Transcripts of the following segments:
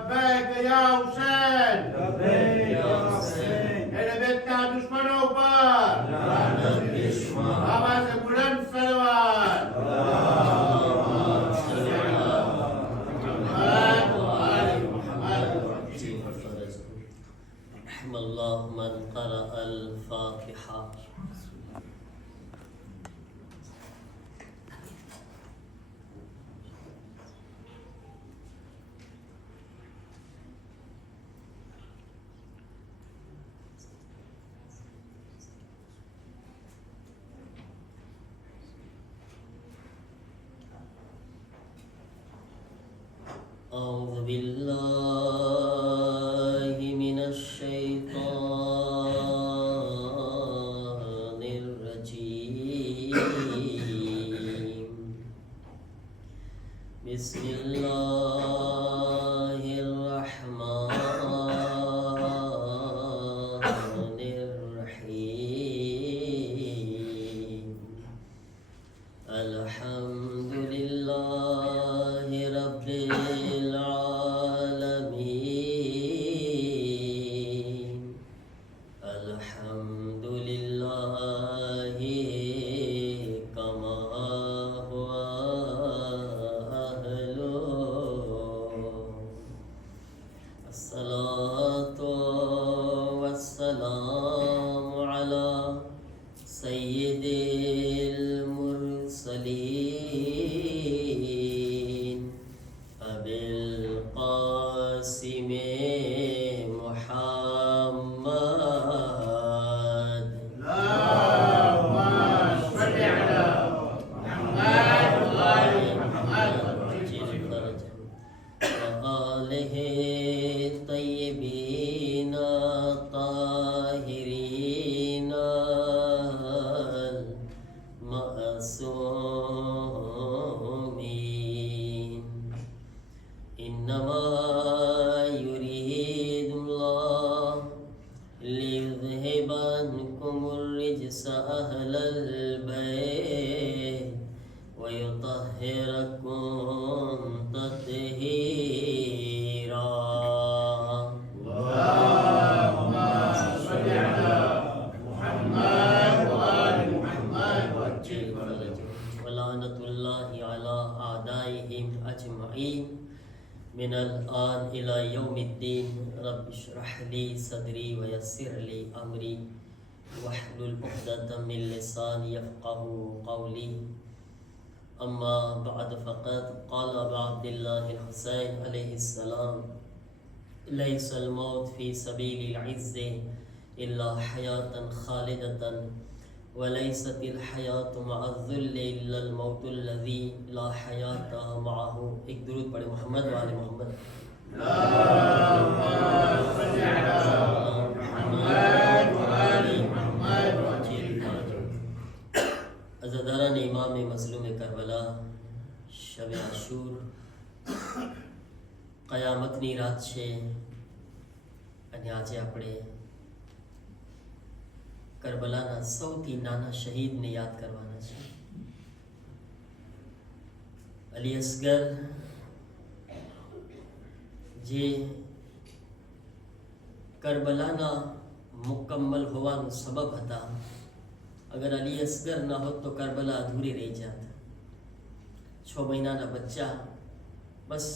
लब्बैक या हुसैन, लब्बैक या हुसैन। मेरे बेटा दुश्मनों पर लानत बेशुमार। आवाज़ बुलंद सलवात। अल्लाह मन क़रा अल फ़ातिहा। أعوذ بالله من الشيطان الرجيم. بسم الله الرحمن الرحيم. الحمد لله رب العالمين. الحمد لله كما هو أهله. الصلاة والسلام على سيد المرسلين أبي القاسم محمد. اللهم صل على محمد وآل محمد وآله الطيبين الطاهرين المعصومين. إنما يريد الله ليذهب عنكم الرجس أهل البيت ويطهركم تطهيرا. اللهم صل على محمد وآل محمد وجل ولعنة الله على أعدائهم أجمعين من الآن إلى يوم الدين. رب اشرح لي صدري ويسر لي أمري واحلل عقدة من لساني يفقه قولي. أما بعد فقد قال أبو عبد الله الحسين عليه السلام: ليس الموت في سبيل العز إلا حياة خالدة وليست الحياة مع الذل إلا الموت الذي لا حياة معه. एक दुरूद पढ़े मोहम्मद वाले मोहम्मद. اللهم صل على محمد وآل محمد وجل अज़ादारान इमाम मज़लूम करबला शब आशूर क़यामतनी रात છે અને આજે આપણે કરબલાના સૌથી નાના શહીદને યાદ કરવાના છે. અલી અસગર જે કરબલાના મુકમ્મલ હોવાનું સબબ હતા. अगर अली असगर ना होत तो करबला अधूरी रही जात. 6 મહિનાના બચ્ચા. બસ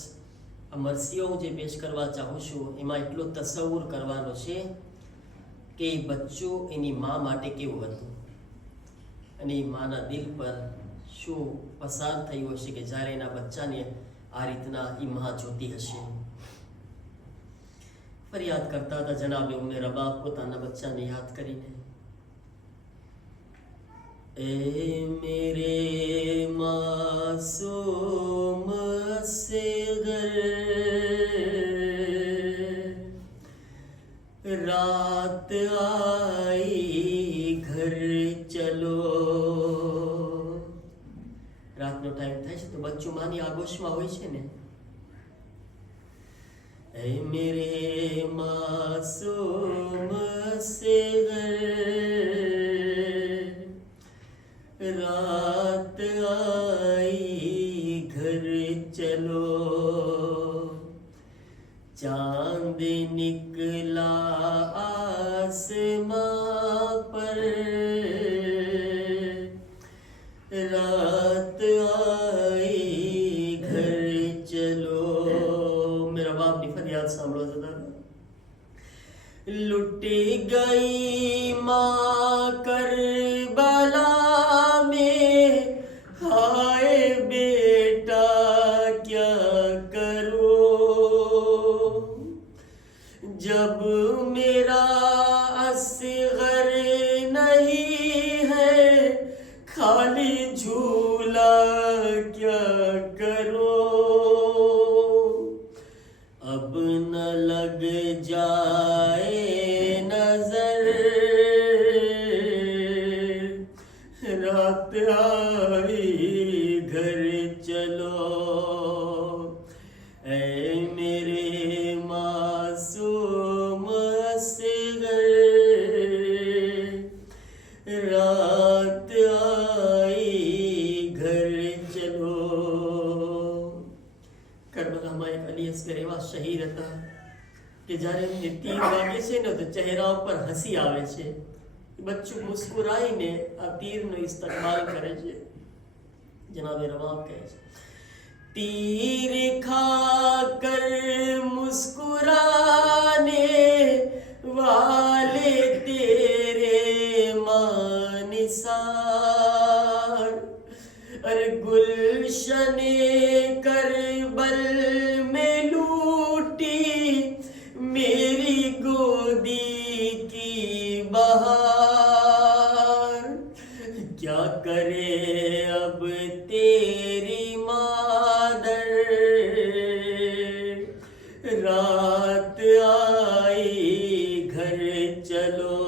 આ મરસીઓ હું જે પેશ કરવા ચાહું છું એમાં એટલો તસવ્વુર કરવાનો છે કે એ બચ્ચું એની મા માટે કેવું હતું અને એ માના દિલ પર શું પસાર થયું હશે કે જ્યારે એના બચ્ચાને આ રીતના એ મા જોતી હશે. ફરિયાદ કરતા હતા જનાબે ઉમ્મે રબાબ પોતાના બચ્ચાને યાદ કરીને. ए मेरे मासूम असगर रात आई घर चलो. રાતનો ટાઈમ થાય છે તો બચ્ચું માની આગોશમાં હોય છે ને. ए मेरे मासूम असगर रात आई घर चलो. चांद निकला आसमां पर, रात आई घर चलो। मेरा बाप की फरियाद सांभळो जरा। लुटी गई माँ करबला में, हाय बेटा क्या करूं। जब मेरा असगर नहीं है, खाली झूला क्या करूं। अब न लग जाए नजर, रात आई घर चलो। ऐ मेरे मासूम असगर, रात आई घर चलो। કરબલામાં એક અલી અસગર એવા શહીદ હતા કે જ્યારે એમને તીર વાગે છે ને તો ચહેરા ઉપર હસી આવે છે। બચ્ચું મુસ્કુરાઈને આ તીરનો ઇસ્તકબાલ કરે છે। જનાબે રવાબ કહે છે, तीर खाकर मुस्कुराने वाले तेरे मानिसार, अरे गुलशने करबल में लूटी मेरी गोदी की बहार। क्या करे अब तेरी मादर, रात आई घर चलो।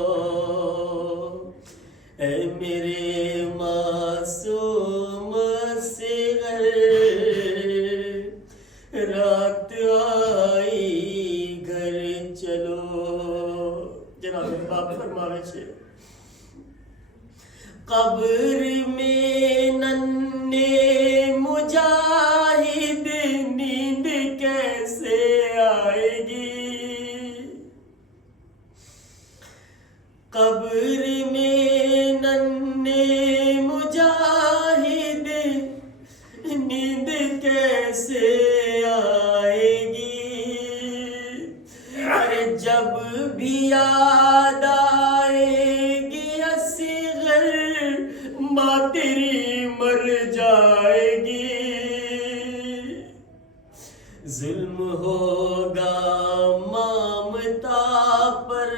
ऐ मेरे मासूम असगर, रात आई घर चलो। जनाब बाप फरमावे छे, कब्र में नन्हे मुजाहिद नींद कैसे आएगी। कब्र में नन्हे मुजाहिद नींद कैसे आएगी। अरे जब भी याद आएगी असगर, माँ तेरी मर जाएगी। जुल्म होगा ममता पर,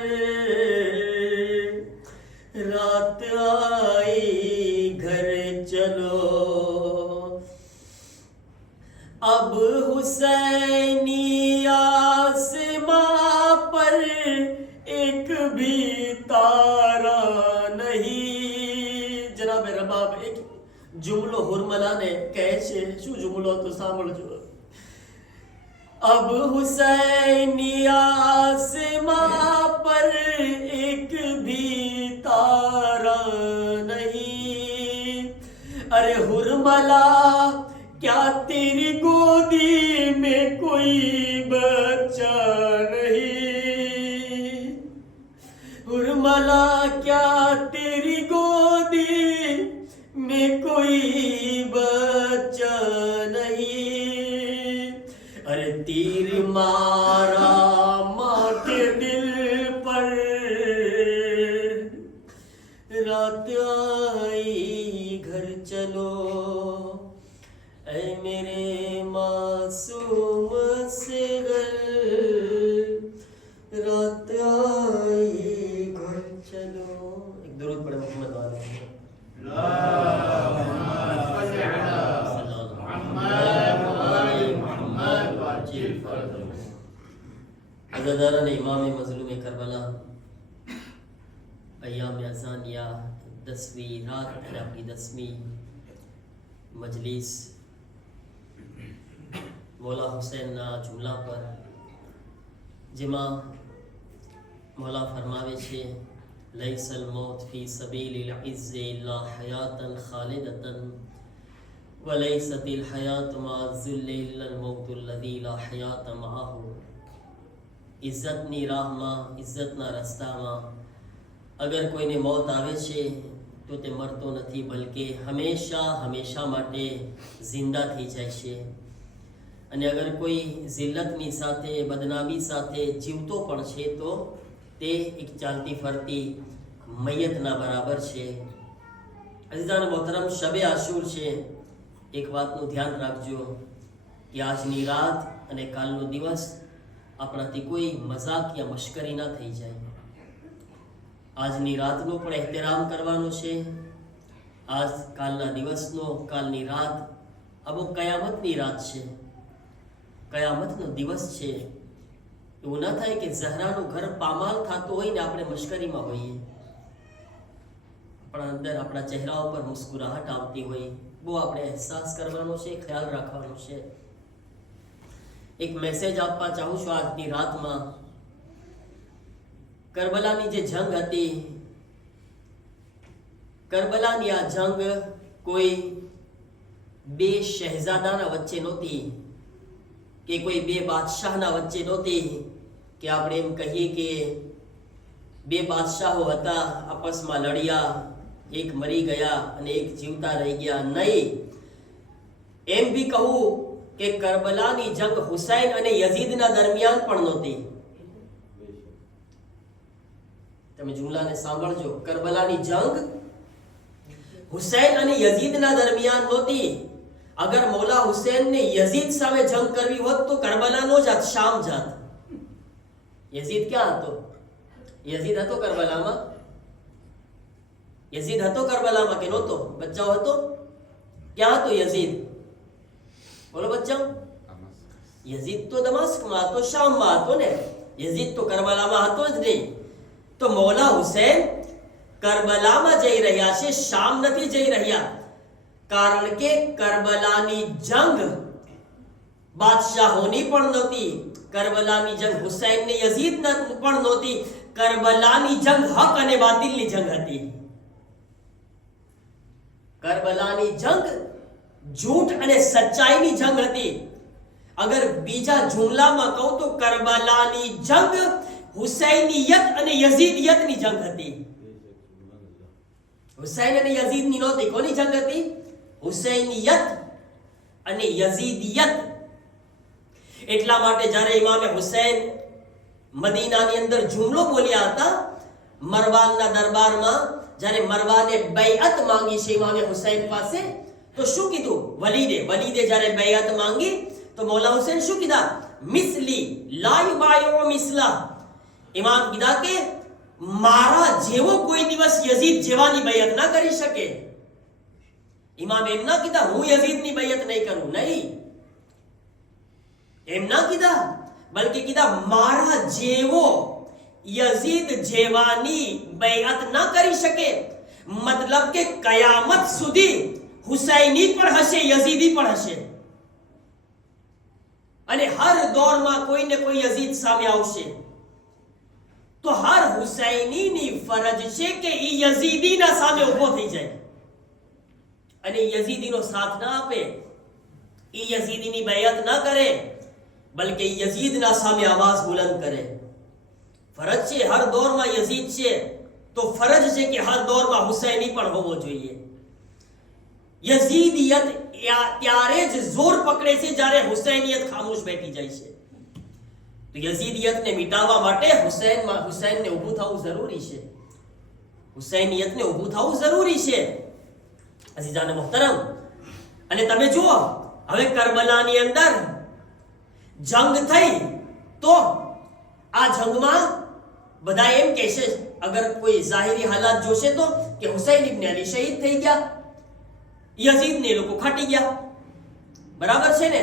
रात आई घर चलो। अब हुसैनी आसमां पर एक भी तारा नहीं। जनाब रबाब एक जुमलो हुरमला ने કહે છે, શું જુમલો તો સાંભળજો। अब हुसैनी आसमां पर एक भी तारा नहीं। अरे हुरमला क्या तेरी गोदी में कोई बच्चा नहीं। हुरमला क्या तेरी गोदी में कोई बच्चा नहीं। अरे तीर मारा माँ के दिल पर, रात आई घर चलो। ऐ मेरे मासूम असगर, रात आई घर चलो। एक दुरूद पढ़े मोहम्मद वाले। अज़ादारा ने इमाम मज़लूम करबला अय्याम अज़ानिया 10वीं रात है अपनी 10वीं मजलिस मौला हुसैन ना जुमला पर જેમાં मौला फरमावे छे लैसल मौत फी सबीलिल इज़्ज़ि इल्ला हयातन खालिदतन वलैसतिल हयात मा ज़ुल्लि इल्ला अल मौतुल लज़ी ला हयात माहु। ઇજ્જતની રાહમાં, ઇજ્જતના રસ્તામાં અગર કોઈને મોત આવે છે તો તે મરતો નથી, બલકે હંમેશા હંમેશા માટે જિંદા થઈ જાય છે. અને અગર કોઈ જિલ્લતની સાથે, બદનામી સાથે જીવતો પણ છે તો તે એક ચાલતી ફરતી મૈયતના બરાબર છે. અઝીઝાન મોહતરમ, શબે આશુર છે. એક વાતનું ધ્યાન રાખજો કે આજની રાત અને કાલનો દિવસ આપણાથી કોઈ મજાક યા મશ્કરી ના થઈ જાય. આજની રાતનો પણ એહતરામ કરવાનો છે. આજ કાલના દિવસનો, કાલની રાત અમુક કયામતની રાત છે, કયામતનો દિવસ છે. એવું ના થાય કે ઝહરાનું ઘર પામાલ થતું હોય ને આપણે મશ્કરીમાં હોઈએ, આપણા અંદર, આપણા ચહેરા ઉપર મુસ્કુરાહટ આવતી હોય. બહુ આપણે અહેસાસ કરવાનો છે, ખ્યાલ રાખવાનો છે. એક મેસેજ આપવા ચાહું છું આજની રાતમાં. કરબલાની જે જંગ હતી, કરબલાની આ જંગ કોઈ બે શહેજાદાના વચ્ચે નહોતી કે કોઈ બે બાદશાહના વચ્ચે નહોતી કે આપણે એમ કહીએ કે બે બાદશાહો હતા, આપસમાં લડ્યા, એક મરી ગયા અને એક જીવતા રહી ગયા. નહીં, એમ બી કહું કે કરબલાની જંગ હુસૈન અને યઝીદના દરમિયાન પણ નહોતી. તમે જુમલાને સાંભળજો. કરબલાની જંગ હુસૈન અને યઝીદના દરમિયાન નહોતી. અગર મૌલા હુસૈનને યઝીદ સામે જંગ કરવી હોત તો કરબલા નો જાત, શામ જાત. યઝીદ ક્યાં હતો? યઝીદ હતો કરબલામાં? યઝીદ હતો કરબલામાં કે નહોતો? બચ્ચાઓ હતો? ક્યાં હતો યઝીદ? બોલો બચ્ચાઓ. યઝીદ તો દમાસ્કમાં હતો, શામમાં હતો ને. યઝીદ તો કરબલામાં હતો જ નહીં. તો મૌલા હુસૈન કરબલામાં જઈ રહ્યા છે, શામ નથી જઈ રહ્યા. કારણ કે કરબલાની જંગ બાદશાહોની પણ નહોતી, કરબલાની જંગ હુસૈન ને યઝીદ પણ નહોતી. કરબલાની જંગ હક અને બાતિલની જંગ હતી. કરબલાની જંગ झूठ અને સચ્ચાઈની જંગ હતી. અગર બીજા જુમલામાં કહું તો કરબલાની જંગ હુસૈનિયત અને યઝીદિયતની જંગ હતી. હુસૈન અને યઝીદની નહોતી. કોની જંગ હતી? હુસૈનિયત અને યઝીદિયત. એટલા માટે જ્યારે ઇમામે હુસૈન મદીનાની અંદર જુમલો બોલ્યા હતા મરવાનના દરબારમાં, જ્યારે મરવાને બૈઅત માંગી છે ઇમામે હુસૈન પાસે, તો શું કીધું? વલીદે જ્યારે બૈઅત માંગી તો મૌલા હુસૈન શું કીધા? મિસલી લા યુબાયુ મિસલા. ઇમામ કીધા કે મારા જેવો કોઈ દિવસ યઝીદ જેવાની બૈઅત ના કરી શકે. ઇમામ એમ ના કીધા હું યઝીદની બૈઅત નહીં કરું, નહીં, એમ ના કીધા, બલકે કીધા મારા જેવો યઝીદ જેવાની બૈઅત ના કરી શકે. મતલબ કે કયામત સુધી હુસૈની પણ હશે, યઝીદી પણ હશે. અને હર દોરમાં કોઈને કોઈ યઝીદ સામે આવશે તો હર હુસૈનીની ફરજ છે કે એ યઝીદીના સામે ઊભો થઈ જાય અને યઝીદીનો સાથ ના આપે, એ યઝીદીની બૈઅત ના કરે, બલકે યઝીદના સામે આવાજ બુલંદ કરે. ફરજ છે, હર દોરમાં યઝીદ છે તો ફરજ છે કે હર દોરમાં હુસૈની પણ હોવો જોઈએ. યઝીદિયત ત્યારે જ જોર પકડે છે જ્યારે હુસૈનિયત ખામોશ બેઠી જાય છે. તો યઝીદિયતને મિટાવવા માટે હુસૈનને ઊભું થવું જરૂરી છે, હુસૈનિયતને ઊભું થવું જરૂરી છે. અઝીઝાન મોહતરમ, અને તમે જુઓ હવે કરબલાની અંદર જંગ થઈ તો આ જંગમાં બધા એમ કહેશે, અગર કોઈ જાહેરી હાલાત જોશે તો કે હુસૈન ઇબ્ન અલી શહીદ થઈ ગયા, યઝીદને લોકો ખાટી ગયા. બરાબર છે ને?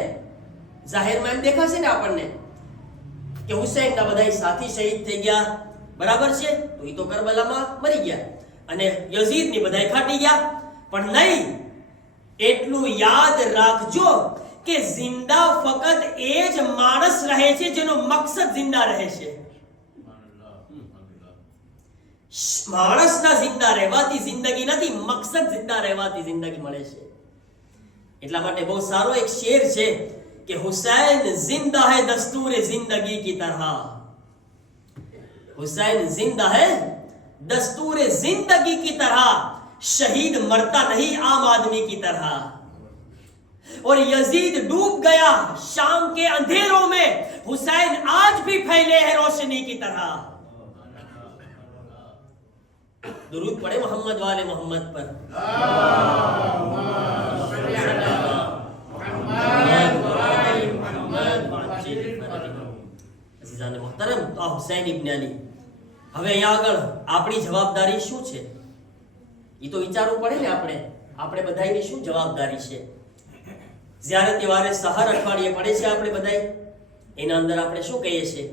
જાહેરમાં એમ દેખાશે ને આપણને કે હુસૈનના બધા સાથી શહીદ થઈ ગયા. બરાબર છે? તો એ તો કરબલામાં મરી ગયા અને યઝીદની બધા ખાટી ગયા. પણ નહીં, એટલું યાદ રાખજો કે જિંદા ફક્ત એ જ માણસ રહે છે જેનો મકસદ જિંદા રહે છે. માણસના જિંદા રહેવાથી જિંદગી નથી, મકસદ જિંદા રહેવાથી જિંદગી મળે છે. એટલા માટે બહુ સારો એક શેર છે કે હુસૈન જિંદા હૈ દસ્તૂર જિંદગી કી તરહ. हुसैन जिंदा है दस्तूर जिंदगी की तरह, शहीद मरता नहीं आम आदमी की तरह। और यजीद डूब गया शाम के अंधेरों में, हुसैन आज भी फैले हैं रोशनी की तरह। दुरूद पढ़े मोहम्मद वाले मोहम्मद पर। અઝીઝાને મોહતરમ, તો આ હુસૈન ઇબ્ન અલી, હવે અહીંયા આગળ આપણી જવાબદારી શું છે એ તો વિચારવું પડે ને. આપણે બધાની શું જવાબદારી છે? જ્યારે તહેવારે સહર અઠવાડિયે પડે છે આપણે બધાય, એના અંદર આપણે શું કહીએ છીએ?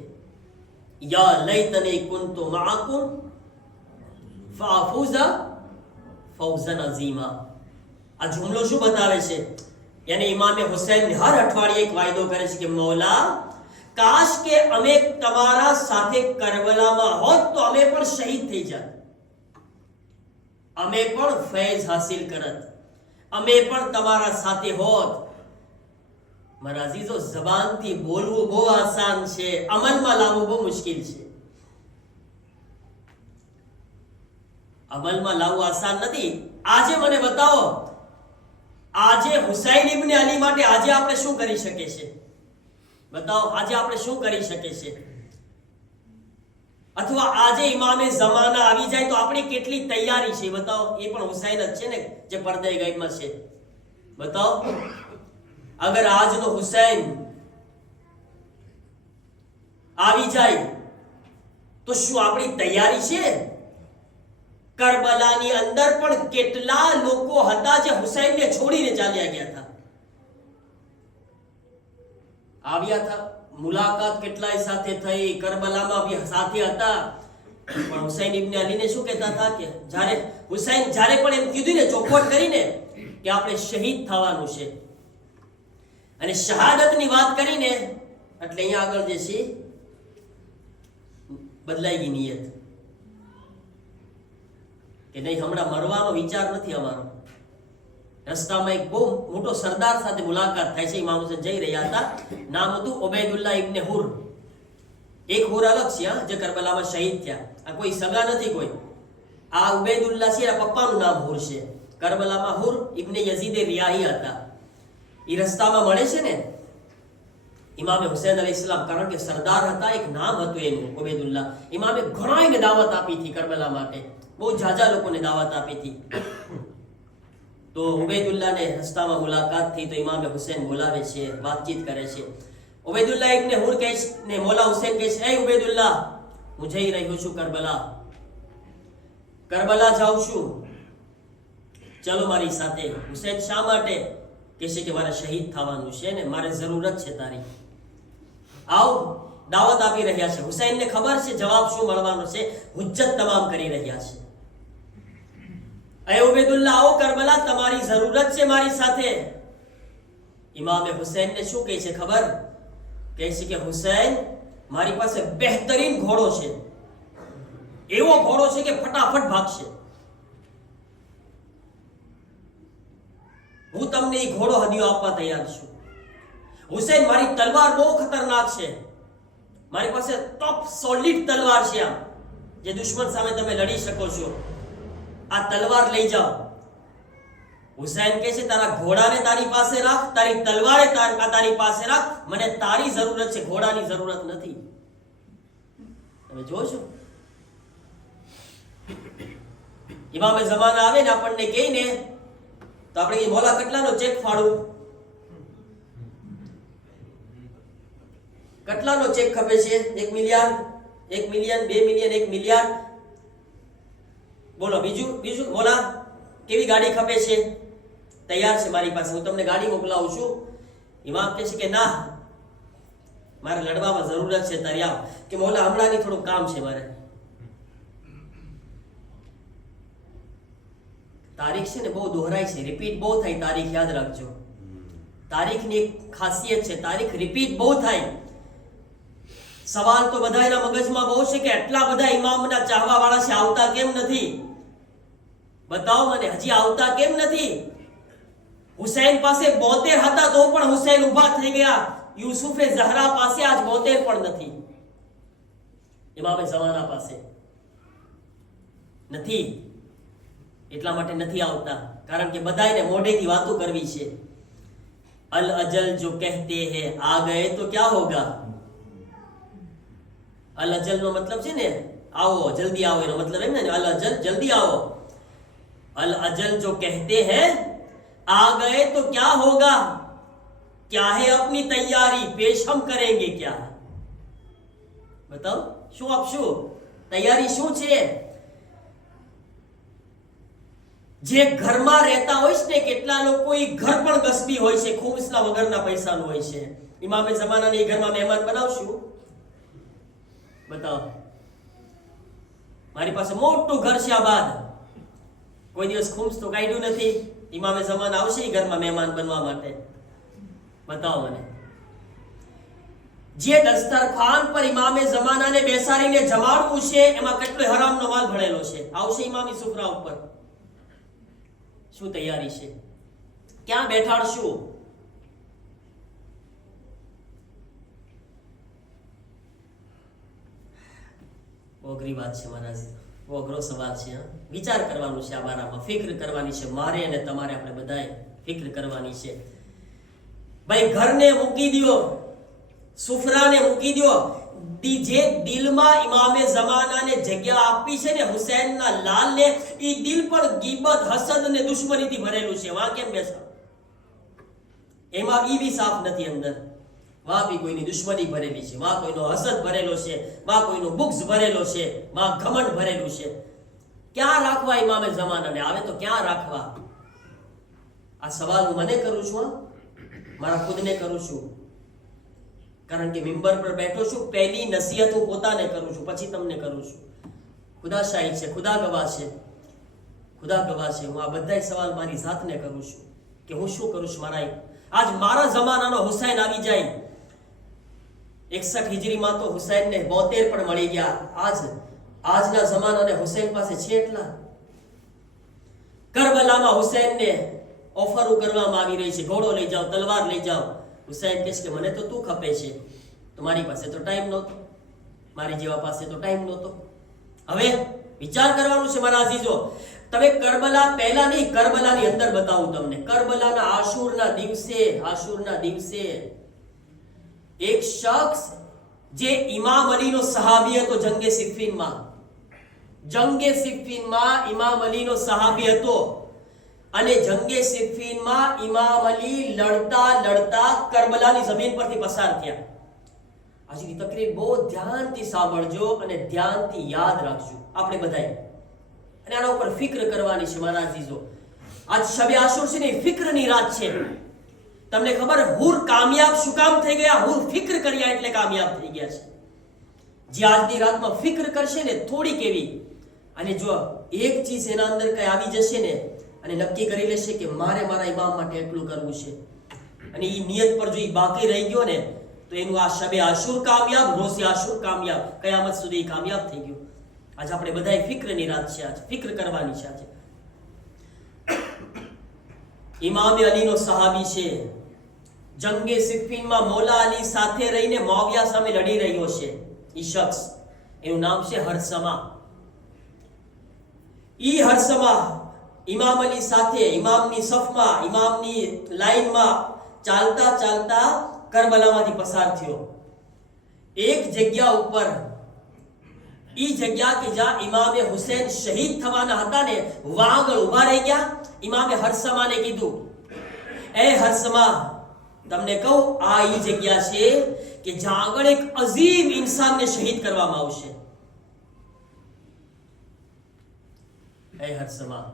યા લૈતની કુન્તુ મઆકુમ ફાફુઝા ફૌઝન અઝીમા. આ જુમલો શું બતાવે છે? યાની ઇમામે હુસૈન હર અઠવાડિયે એક વાયદો કરે છે કે મૌલા, કાશ કે અમે તમારા સાથે કરબલામાં હોત તો અમે પણ શહીદ થઈ જાત, અમે પણ ફૈઝ હાસિલ કરત, અમે પણ તમારા સાથે હોત. મારા અઝીઝો, જબાનથી બોલવું બહુ આસાન છે, અમલમાં લાવવું બહુ મુશ્કેલ છે. અમલમાં લાવવું આસાન નથી. આજે મને બતાવો, આજે હુસૈન ઇબ્ન અલી માટે આજે આપણે શું કરી શકીએ છીએ? બતાવો, આજે આપણે શું કરી શકીએ છીએ? અથવા આજે ઇમામે ઝમાના આવી જાય તો આપણી કેટલી તૈયારી છે? બતાવો. એ પણ હુસૈન જ છે ને જે પડદે ગૈબમાં છે. બતાવો, અગર આજનો હુસૈન આવી જાય તો શું આપણી તૈયારી છે? કરબલાની અંદર પણ કેટલા લોકો હતા જે હુસૈનને છોડીને ચાલ્યા ગયા હતા, આવ્યા હતા, મુલાકાત કેટલાય સાથે થઈ, કરબલામાં બી સાથે હતા. પણ હુસૈન ઇબ્ન અલીને શું કહેતા હતા કે જ્યારે હુસૈન જ્યારે પણ એમ કીધું ને, ચોખવટ કરીને કે આપણે શહીદ થવાનું છે અને શહાદતની વાત કરીને, એટલે અહીંયા આગળ જે છે બદલાઈ ગઈ નિયત કે નહીં, હમણાં મરવાનો વિચાર નથી અમારો. રસ્તામાં એક બહુ મોટો સરદાર સાથે મુલાકાત થાય છે. ઇમામ હુસૈન જઈ રહ્યા હતા, નામ હતું ઉબૈદુલ્લાહ ઇબ્ન હુર. એક હુર અલગ છે જે કરબલામાં શહીદ થયા, આ કોઈ સગા નથી કોઈ. આ ઉબૈદુલ્લાહ છે, આ પપ્પાનું નામ હુર છે. કરબલામાં હુર ઇબ્ન યઝીદ રિયાહી હતા. એ રસ્તામાં મળે છે ને ઇમામે હુસૈન અલૈહિસ્સલામ, કારણ કે સરદાર હતા, એક નામ હતું એનું ઉબૈદુલ્લાહ. ઇમામે ઘણાને દાવત આપી હતી કરબલા માટે, બહુ જાજા લોકોને દાવત આપી હતી. તો ઉબૈદુલ્લાહને રસ્તામાં મુલાકાત થઈ તો ઇમામે હુસૈન બોલાવે છે, વાતચીત કરે છે. ઉબૈદુલ્લાહ ઇબ્ન હુર કહે છે ને મૌલા હુસૈન કહે છે, એ ઉબૈદુલ્લાહ, હું જઈ રહ્યો છું કરબલા જાઉં છું, ચલો મારી સાથે. હુસૈન શા માટે? કહે છે કે મારે શહીદ થવાનું છે ને મારે જરૂરત છે તારી, આવ. દાવત આપી રહ્યા છે. હુસૈનને ખબર છે જવાબ શું મળવાનો છે, હુજ્જત તમામ કરી રહ્યા છે. એ ઉબૈદુલ્લાહ, આવો કરબલા, તમારી જરૂરત છે મારી સાથે. ઇમામે હુસૈનને શું કહે છે ખબર? કહે છે કે હુસૈન, મારી પાસે બહેતરીન ઘોડો છે, એવો ઘોડો છે કે ફટાફટ ભાગશે. હું તમને એ ઘોડો હદિયો આપવા તૈયાર છું. હુસૈન, મારી તલવાર બહુ ખતરનાક છે, મારી પાસે ટોપ સોલિડ તલવાર છે, આમ જે દુશ્મન સામે તમે લડી શકો છો. આ તલવાર લઈ જાઓ. હુસૈન કહે છે, તારા ઘોડાને તારી પાસે રાખ, તારી તલવારે તારી પાસે રાખ, મને તારી જરૂરત છે, ઘોડાની જરૂરત નથી. તમે જોશો ઇમામે ઝમાના આવે ને આપણને કહે ને તો આપણે મોલા કેટલાનો ચેક ફાડું, કેટલાનો ચેક ખપે છે? 1 મિલિયન, 1 મિલિયન, 2 મિલિયન, 1 મિલિયન. બોલો બીજું મોલા કેવી ગાડી ખપે છે? તૈયાર છે મારી પાસે, હું તમને ગાડી મોકલાવું છું. ઇમામ કહે છે કે ના, મારે લડવામાં જરૂરત છે તારી, આવ. કે મોલા હમણાંની થોડું કામ છે મારે. તારીખ છે ને બહુ દોહરાય છે, રિપીટ બહુ થાય. તારીખ યાદ રાખજો, તારીખની એક ખાસિયત છે, તારીખ રિપીટ બહુ થાય. સવાલ તો બધાના મગજમાં બહુ છે કે આટલા બધા ઇમામના ચાહવા વાળા છે, આવતા કેમ નથી? બતાવો મને, હજી આવતા કેમ નથી? હુસૈન પાસે 72 હતા તો પણ હુસૈન ઊભા થઈ ગયા. યુસુફે ઝહરા પાસે આજ 72 પણ નથી. ઇમામે ઝમાના પાસે નથી, એટલા માટે નથી આવતા, કારણ કે બધાને મોઢેથી વાતો કરવી છે. અલ અજલ જો કહેતે હૈ આ ગયે તો ક્યા હોગા. અલ અજલ નો મતલબ છે ને આવો, જલ્દી આવો, એનો મતલબ એમ ને અલ અજલ જલ્દી આવો. અલ અજલ જો કહેતે હૈ आ गए तो क्या होगा, क्या है अपनी तैयारी, पेश हम करेंगे क्या. बताओ શું આપશું, તૈયારી શું છે. જે ઘરમાં રહેતા હોય છે ને, કેટલા લોકો એ ઘર પણ ગસબી હોય છે, ખુબસના વગરના પૈસાનું હોય છે. ઇમામે જમાનાની ઘરમાં મહેમાન બનાવશું, બતાવો. મારી પાસે મોટું ઘર છે, આબાદ, કોઈ દિવસ ખુમ્સ તો કાઢ્યું નથી. ઇમામે ઝમાના આવશે એ ઘરમાં મહેમાન બનવા માટે, બતાવો મને. જે દસ્તરખાન પર ઇમામે ઝમાનાને બેસાડીને જમાડવું છે, એમાં કેટલો હરામનો માલ ભરેલો છે. આવશે ઇમામી સુફરા ઉપર, શું તૈયારી છે, ક્યાં બેઠાડશું. ઓગરી વાત છે મારા, બહુ અઘરો સવાલ છે. વિચાર કરવાનું છે, આ બારામાં ફિક્ર કરવાની છે. મારે અને તમારે, આપણે બધાએ ફિક્ર કરવાની છે. ભાઈ ઘરને મૂકી દો, સુફરાને મૂકી દો, જે દિલમાં ઇમામે ઝમાનાને જગ્યા આપી છે ને, હુસૈનના લાલને, એ દિલ પર ગીબત, હસદ અને દુશ્મનીથી ભરેલું છે. વાં કેમ બેસા, એમાં ઈ બી સાફ નથી અંદર. વાં બી કોઈની દુશ્મની ભરેલી છે, વાં કોઈનો હસદ ભરેલો છે, વાં કોઈનો બુગ્ઝ ભરેલો છે, વાં ઘમંડ ભરેલું છે. ક્યાં રાખવા ઇમામે ઝમાનાને? આવે તો ક્યાં રાખવા? આ સવાલ હું મને કરું છું, મારા ખુદને કરું છું, કારણ કે મિંબર પર બેઠો છું. પહેલી નસીહત હું પોતાને કરું છું, પછી તમને કરું છું. ખુદા શાહીદ છે, ખુદા ગવાહ છે, ખુદા ગવાહ છે. હું આ બધા સવાલ મારી જાતને કરું છું કે હું શું કરું છું. મારા આજ મારા જમાનાનો હુસૈન આવી જાય. 61 હિજરીમાં તો હુસૈનને 72 પણ મળી ગયા. આજના જમાનાને હુસૈન પાસે છે એટલા. કરબલામાં હુસૈનને ઓફરો કરવામાં આવી રહી છે, ઘોડો લઈ જાઓ, તલવાર લઈ જાઓ. હુસૈન કહે છે કે મને તો તું ખપે છે. તો મારી પાસે તો ટાઈમ નહોતો, મારી જેવા પાસે તો ટાઈમ નહોતો. હવે વિચાર કરવાનું છે મારા અઝીઝો. તમે કરબલા પહેલા નહીં, કરબલાની અંદર બતાવું તમને. કરબલાના આશુરના દિવસે એક શખ્સ જે ઇમામ અલીનો સહાબી હતો, જંગે સિફ્ફીનમાં ઇમામ અલીનો સહાબી હતો. અને જંગે સિફ્ફીનમાં ઇમામ અલી લડતા કરબલાની જમીન પરથી પસાર થયા. આજની તકરીર બહુ ધ્યાનથી સાંભળજો અને ધ્યાનથી યાદ રાખજો આપણે બધાએ. અને આના ઉપર ફિક્ર કરવાની છે મારા અઝીઝો. આજ શબે આશુર છે ને, ફિક્રની રાત છે. તમને ખબર, હુર કામયાબ શું કામ થઈ ગયા? હુર ફિક્ર કર્યા એટલે કામયાબ થઈ ગયા છે. જે આજની રાતમાં ફિક્ર કરશે ને, થોડીક એવી, અને જો એક ચીજ એના અંદર કઈ આવી જશે ને, અને નક્કી કરી લેશે કે મારે મારા ઇમામ માટે એટલું કરવું છે, અને એ નિયત પર જો એ બાકી રહી ગયો ને, તો એનું આ શબે આશુર કામયાબ, રોઝે આશુર કામયાબ, કયામત સુધી કામયાબ થઈ ગયું. આજે આપણે બધાએ ફિક્રની રાત છે, આજે ફિક્ર કરવાની છે. આજે ઇમામે અલીનો સહાબી છે, જંગે સિફ્ફીનમાં મૌલા અલી સાથે રહીને મુઆવિયા સામે લડી રહ્યો છે. ઈ શખ્સ, એનું નામ છે હરસમા. ઈ હરસમા ઇમામ અલી સાથે, ઇમામની સફમાં, ઇમામની લાઈનમાં ચાલતા કરબલામાંથી પસાર થયો. એક જગ્યા ઉપર, ઈ જગ્યા કે જ્યાં ઇમામે હુસૈન શહીદ થવાના હતા ને, વહાં આગળ ઉભા રહી ગયા. ઇમામે હરસમાને કીધું, એ હરસમા, તમને કહું, આ ઈ જગ્યા છે કે જ્યાં આગળ એક અઝીમ ઇન્સાનને શહીદ કરવામાં આવશે. એ હરસમા,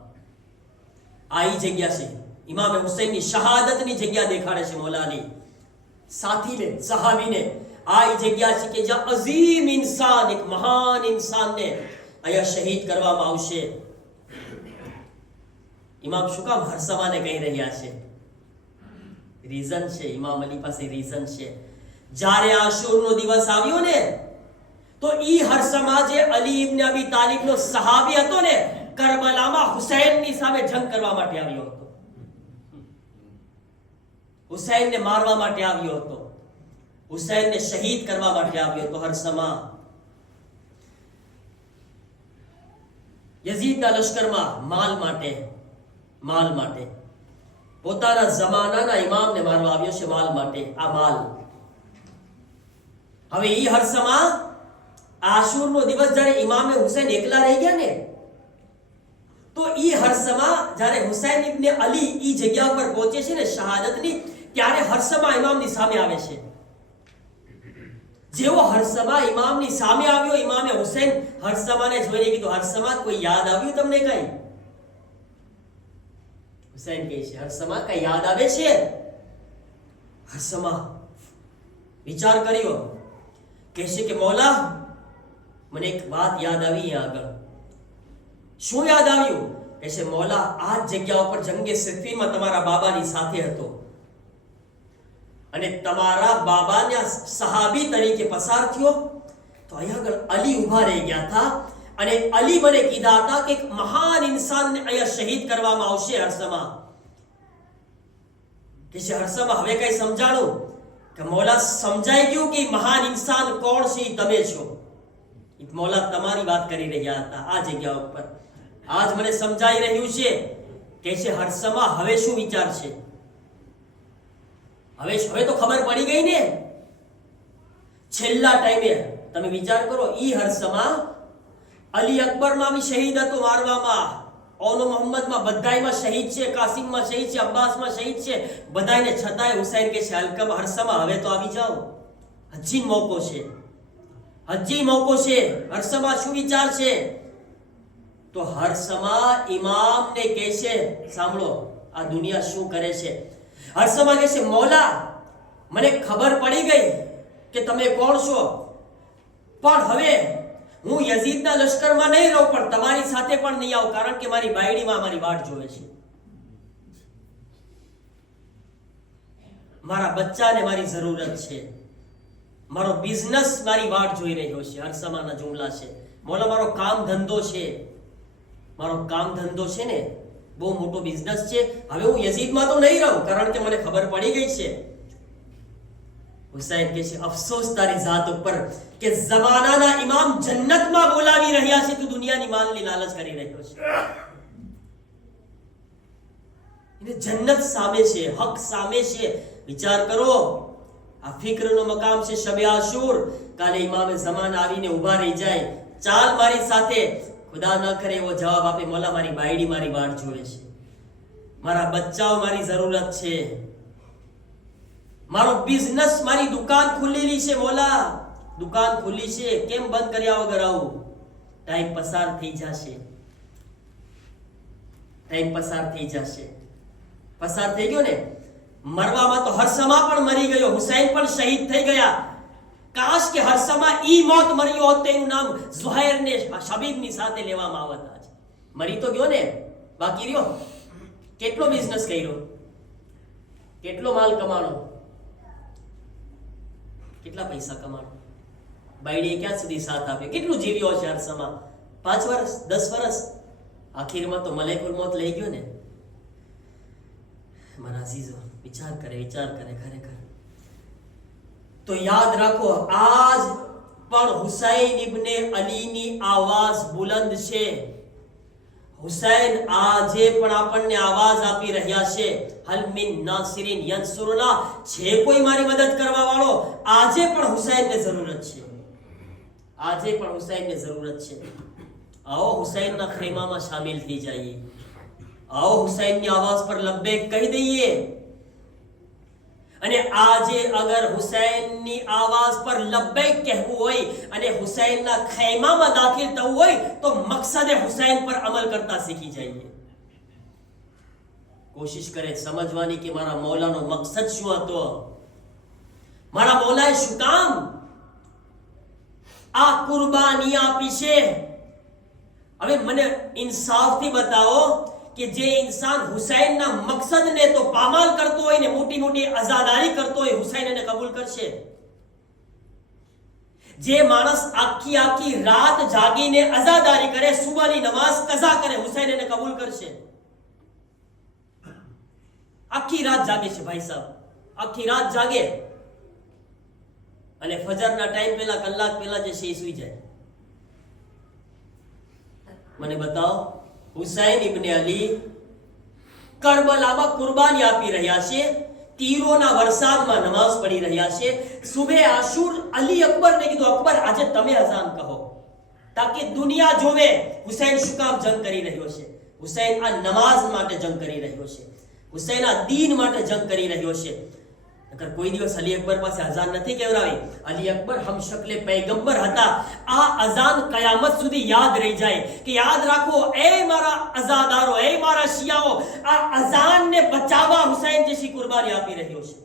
આ ઈ જગ્યા છે. ઇમામે હુસૈનની શહાદતની જગ્યા દેખાડે છે મૌલા અલી સાથીને, સહાબીને. આ ઈ જગ્યા છે કે જ્યાં અઝીમ ઇન્સાન, એક મહાન ઇન્સાનને અહીંયા શહીદ કરવામાં આવશે. ઇમામ શું કામ હરસમાને કહી રહ્યા છે? રીઝન છે, ઇમામ અલી પાસે રીઝન છે. જ્યારે આશુરનો દિવસ આવ્યો ને, તો ઈ હરસમા જે અલી ઇબ્ન અબી તાલિબનો સહાબી હતો ને, કરબલામાં હુસૈનની સામે જંગ કરવા માટે આવ્યો હતો. હુસૈનને મારવા માટે આવ્યો હતો, હુસૈનને શહીદ કરવા માટે આવ્યો હતો હરસમા. યઝીદના લશ્કરમાં માલ માટે પોતાના જમાનાના ઇમામને મારવા આવ્યો છે, માલ માટે. આ માલ હવે ઈ હરસમાં આશુરનો દિવસ જ્યારે ઇમામે હુસૈન એકલા રહી ગયા ને, તો ઈ હરસમાં જ્યારે હુસૈન ઇબ્ન અલી ઈ જગ્યા પર પહોંચે છે ને શહાદતની, ત્યારે હરસમાં ઇમામની સામે આવે છે. જેવો હરસમાં ઇમામની સામે આવ્યો, ઇમામે હુસૈન હરસમાને જોઈને કીધું, હરસમા કોઈ યાદ આવ્યું તમને કઈ? હુસૈન કહે છે, હરસમા કઈ યાદ આવે છે? હરસમા વિચાર કર્યો, કહેશે કે મૌલા મને એક વાત યાદ આવી આગળ. શું યાદ આવ્યું? કહેશે મૌલા આ જગ્યા ઉપર જંગે સિફીનમાં તમારા બાબાની સાથે હતો અને તમારા બાબાના સહાબી તરીકે પસાર થયો તો અહીંયા આગળ અલી ઊભા રહી ગયા હતા અને અલી મને કીધા હતા કે એક મહાન ઇન્સાનને અહીંયા શહીદ કરવામાં આવશે. હરસમા કે છે, હરસમા હવે કઈ સમજાણું? કે મૌલા સમજાઈ ગયું કે મહાન ઇન્સાન કોણ છે? તમે છો. મૌલા તમારી વાત કરી રહ્યા હતા આ જગ્યા ઉપર, આજ મને સમજાઈ રહ્યું છે. કે છે હરસમા હવે શું વિચાર છે? હવે તો ખબર પડી ગઈ ને. છેલ્લા ટાઈમે તમે વિચાર કરો, ઈ હરસમા અલી અકબરમાં બી શહીદ હતો મારવામાં, ઓલો મોહમ્મદમાં બધાયમાં શહીદ છે, કાસિમમાં શહીદ છે, અબ્બાસમાં શહીદ છે, બધાયને છતાંય હુસૈન કે છે હરસમા હવે તો આવી જાઓ, હજી મોકો છે. હરસમા શું વિચાર છે? તો હરસમા ઇમામને કહે છે, સાંભળો આ દુનિયા શું કરે છે. હરસમા કહે છે, મૌલા મને ખબર પડી ગઈ કે તમે કોણ છો, પણ હવે હું યઝીદના લશ્કરમાં નહીં રહું, પણ તમારી સાથે પણ નહીં આવું, કારણ કે મારી બાયડીમાં મારી વાટ જોવે છે, મારા બચ્ચાને મારી જરૂરત છે, મારો બિઝનેસ મારી વાટ જોઈ રહ્યો છે. હરસમાના જુમલા છે, મૌલા મારો કામ ધંધો છે ને, બહુ મોટો બિઝનેસ છે, હવે હું યઝીદમાં તો નહીં રહું, કારણ કે મને ખબર પડી ગઈ છે. હુસૈન કહે છે, અફસોસ તારી જાત ઉપર કે જમાનાના ઇમામ જન્નતમાં બોલાવી રહ્યા છે, તું દુનિયાની માલની લાલચ કરી રહ્યો છે. એને જન્નત સામે છે, હક સામે છે. વિચાર કરો, આ ફિક્રનો મકામ છે શબે આશુર. કાલે ઇમામે ઝમાન આવીને ઊભા રહી જાય, ચાલ મારી સાથે, ખુદા ન કરે એવો જવાબ આપે, મોલા મારી બાયડી મારી વાટ જોવે છે, મારા બચ્ચાઓ મારી જરૂરત છે, મારો બિઝનેસ મારી દુકાન ખુલ્લેલી છે, મોલા દુકાન ખુલ્લી છે, કેમ બંધ કર્યા વગર આવું? ટાઈમ પસાર થઈ જશે. પસાર થઈ ગયો ને. મરવામાં તો હરસમા પણ મરી ગયો, હુસૈન પણ શહીદ થઈ ગયા. કાશ કે હરસમા ઈ મોત મર્યો હોત તો એનું નામ ઝુહૈર ને શબીબની સાથે લેવામાં આવત. આજ મરી તો ગયો ને, બાકી રહ્યો. કેટલો બિઝનેસ કર્યો, કેટલો માલ કમાણો, કેટલા પૈસા કમાણો, બાયડીએ ક્યાં સુધી સાથ આપ્યો, કેટલું જીવ્યો છે હરસમા? 5 વર્ષ 10 વર્ષ, આખીરમાં તો મલેકુલ મોત લઈ ગયો ને. મારા અઝીઝો વિચાર કરે ખરેખર. તો યાદ રાખો, આજ પણ હુસૈન ઇબ્ને અલીની આવાજ બુલંદ છે. હુસૈન આજે પણ આપણને આવાજ આપી રહ્યા છે, હલ મિન નાસિરિન યન્સુરુના, છે કોઈ મારી મદદ કરવા વાળો? આજે પણ હુસૈનને જરૂરત છે. આવો હુસૈનના ખેમામાં શામિલ થઈ જઈએ, આવો હુસૈનની આવાજ પર લબ્બેક કહી દઈએ. અને આજે અગર હુસૈનની આવાજ પર લબ્બેક કહેવું હોય અને હુસૈનના ખૈમામાં દાખલ થવું હોય તો મકસદે હુસૈન પર અમલ કરતા શીખી જઈએ. કોશિશ કરે સમજવાની કે મારા મૌલાનો મકસદ શું હતો, મારા મૌલાએ શું કામ આ કુરબાની આપી છે. હવે મને ઇન્સાફથી બતાવો કે જે ઇન્સાન હુસૈનના મકસદને તો પામાલ કરતો હોય ને મોટી મોટી આઝાદારી કરતો હોય, હુસૈન એને કબૂલ કરશે? જે માણસ આખી રાત જાગીને આઝાદારી કરે, સુબહની નમાઝ કઝા કરે, હુસૈન એને કબૂલ કરશે? આખી રાત જાગે છે ભાઈ સાહેબ, આખી રાત જાગે અને ફજરના ટાઈમ પહેલા કલાક પહેલા જે છે એ સુઈ જાય. મને બતાવો, હુસૈન ઇબ્ને અલી કરબલામાં કુરબાની આપી રહ્યા છે, તીરોના વરસાદમાં નમાઝ પઢી રહ્યા છે. સુબહ આશુર અલી અકબરને કીધું, અકબર આજે તમે અઝાન કહો તાકી દુનિયા જોવે હુસૈન શું કામ જંગ કરી રહ્યો છે. હુસૈન આ નમાઝ માટે જંગ કરી રહ્યો છે, હુસૈન આ દીન માટે જંગ કરી રહ્યો છે. અગર કોઈ દિવસ અલી અકબર પાસે અઝાન નથી કહેવરાવી, અલી અકબર હમશકલે પૈગંબર હતા. આ અઝાન કયામત સુધી યાદ રહી જાય કે યાદ રાખો એ મારા અઝાદારો, એ મારા શિયાઓ, આ અઝાનને બચાવવા હુસૈન જેસી કુરબાની આપી રહ્યો છે.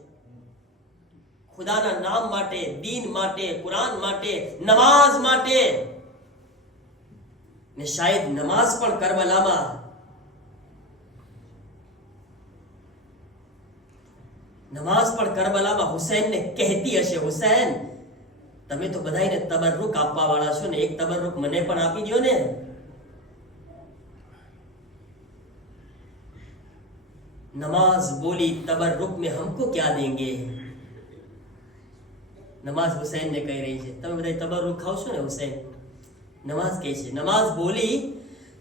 ખુદાના નામ માટે, દીન માટે, કુરાન માટે, નમાઝ માટે. ને શાયદ નમાઝ પણ કરબલામાં હુસૈનને કહેતી હશે, હુસૈન તમે તો બધાને તબર્રુક આપવા વાળા છો ને, એક તબર્રુક મને પણ આપી દો ને. नमाज बोली तबर्रुक में हमको क्या देंगे. नमाज हुसैन ने कह रही है, તમે બધા તબર્રુક ખાવ છો ને, હુસૈન नमाज કહે છે, नमाज बोली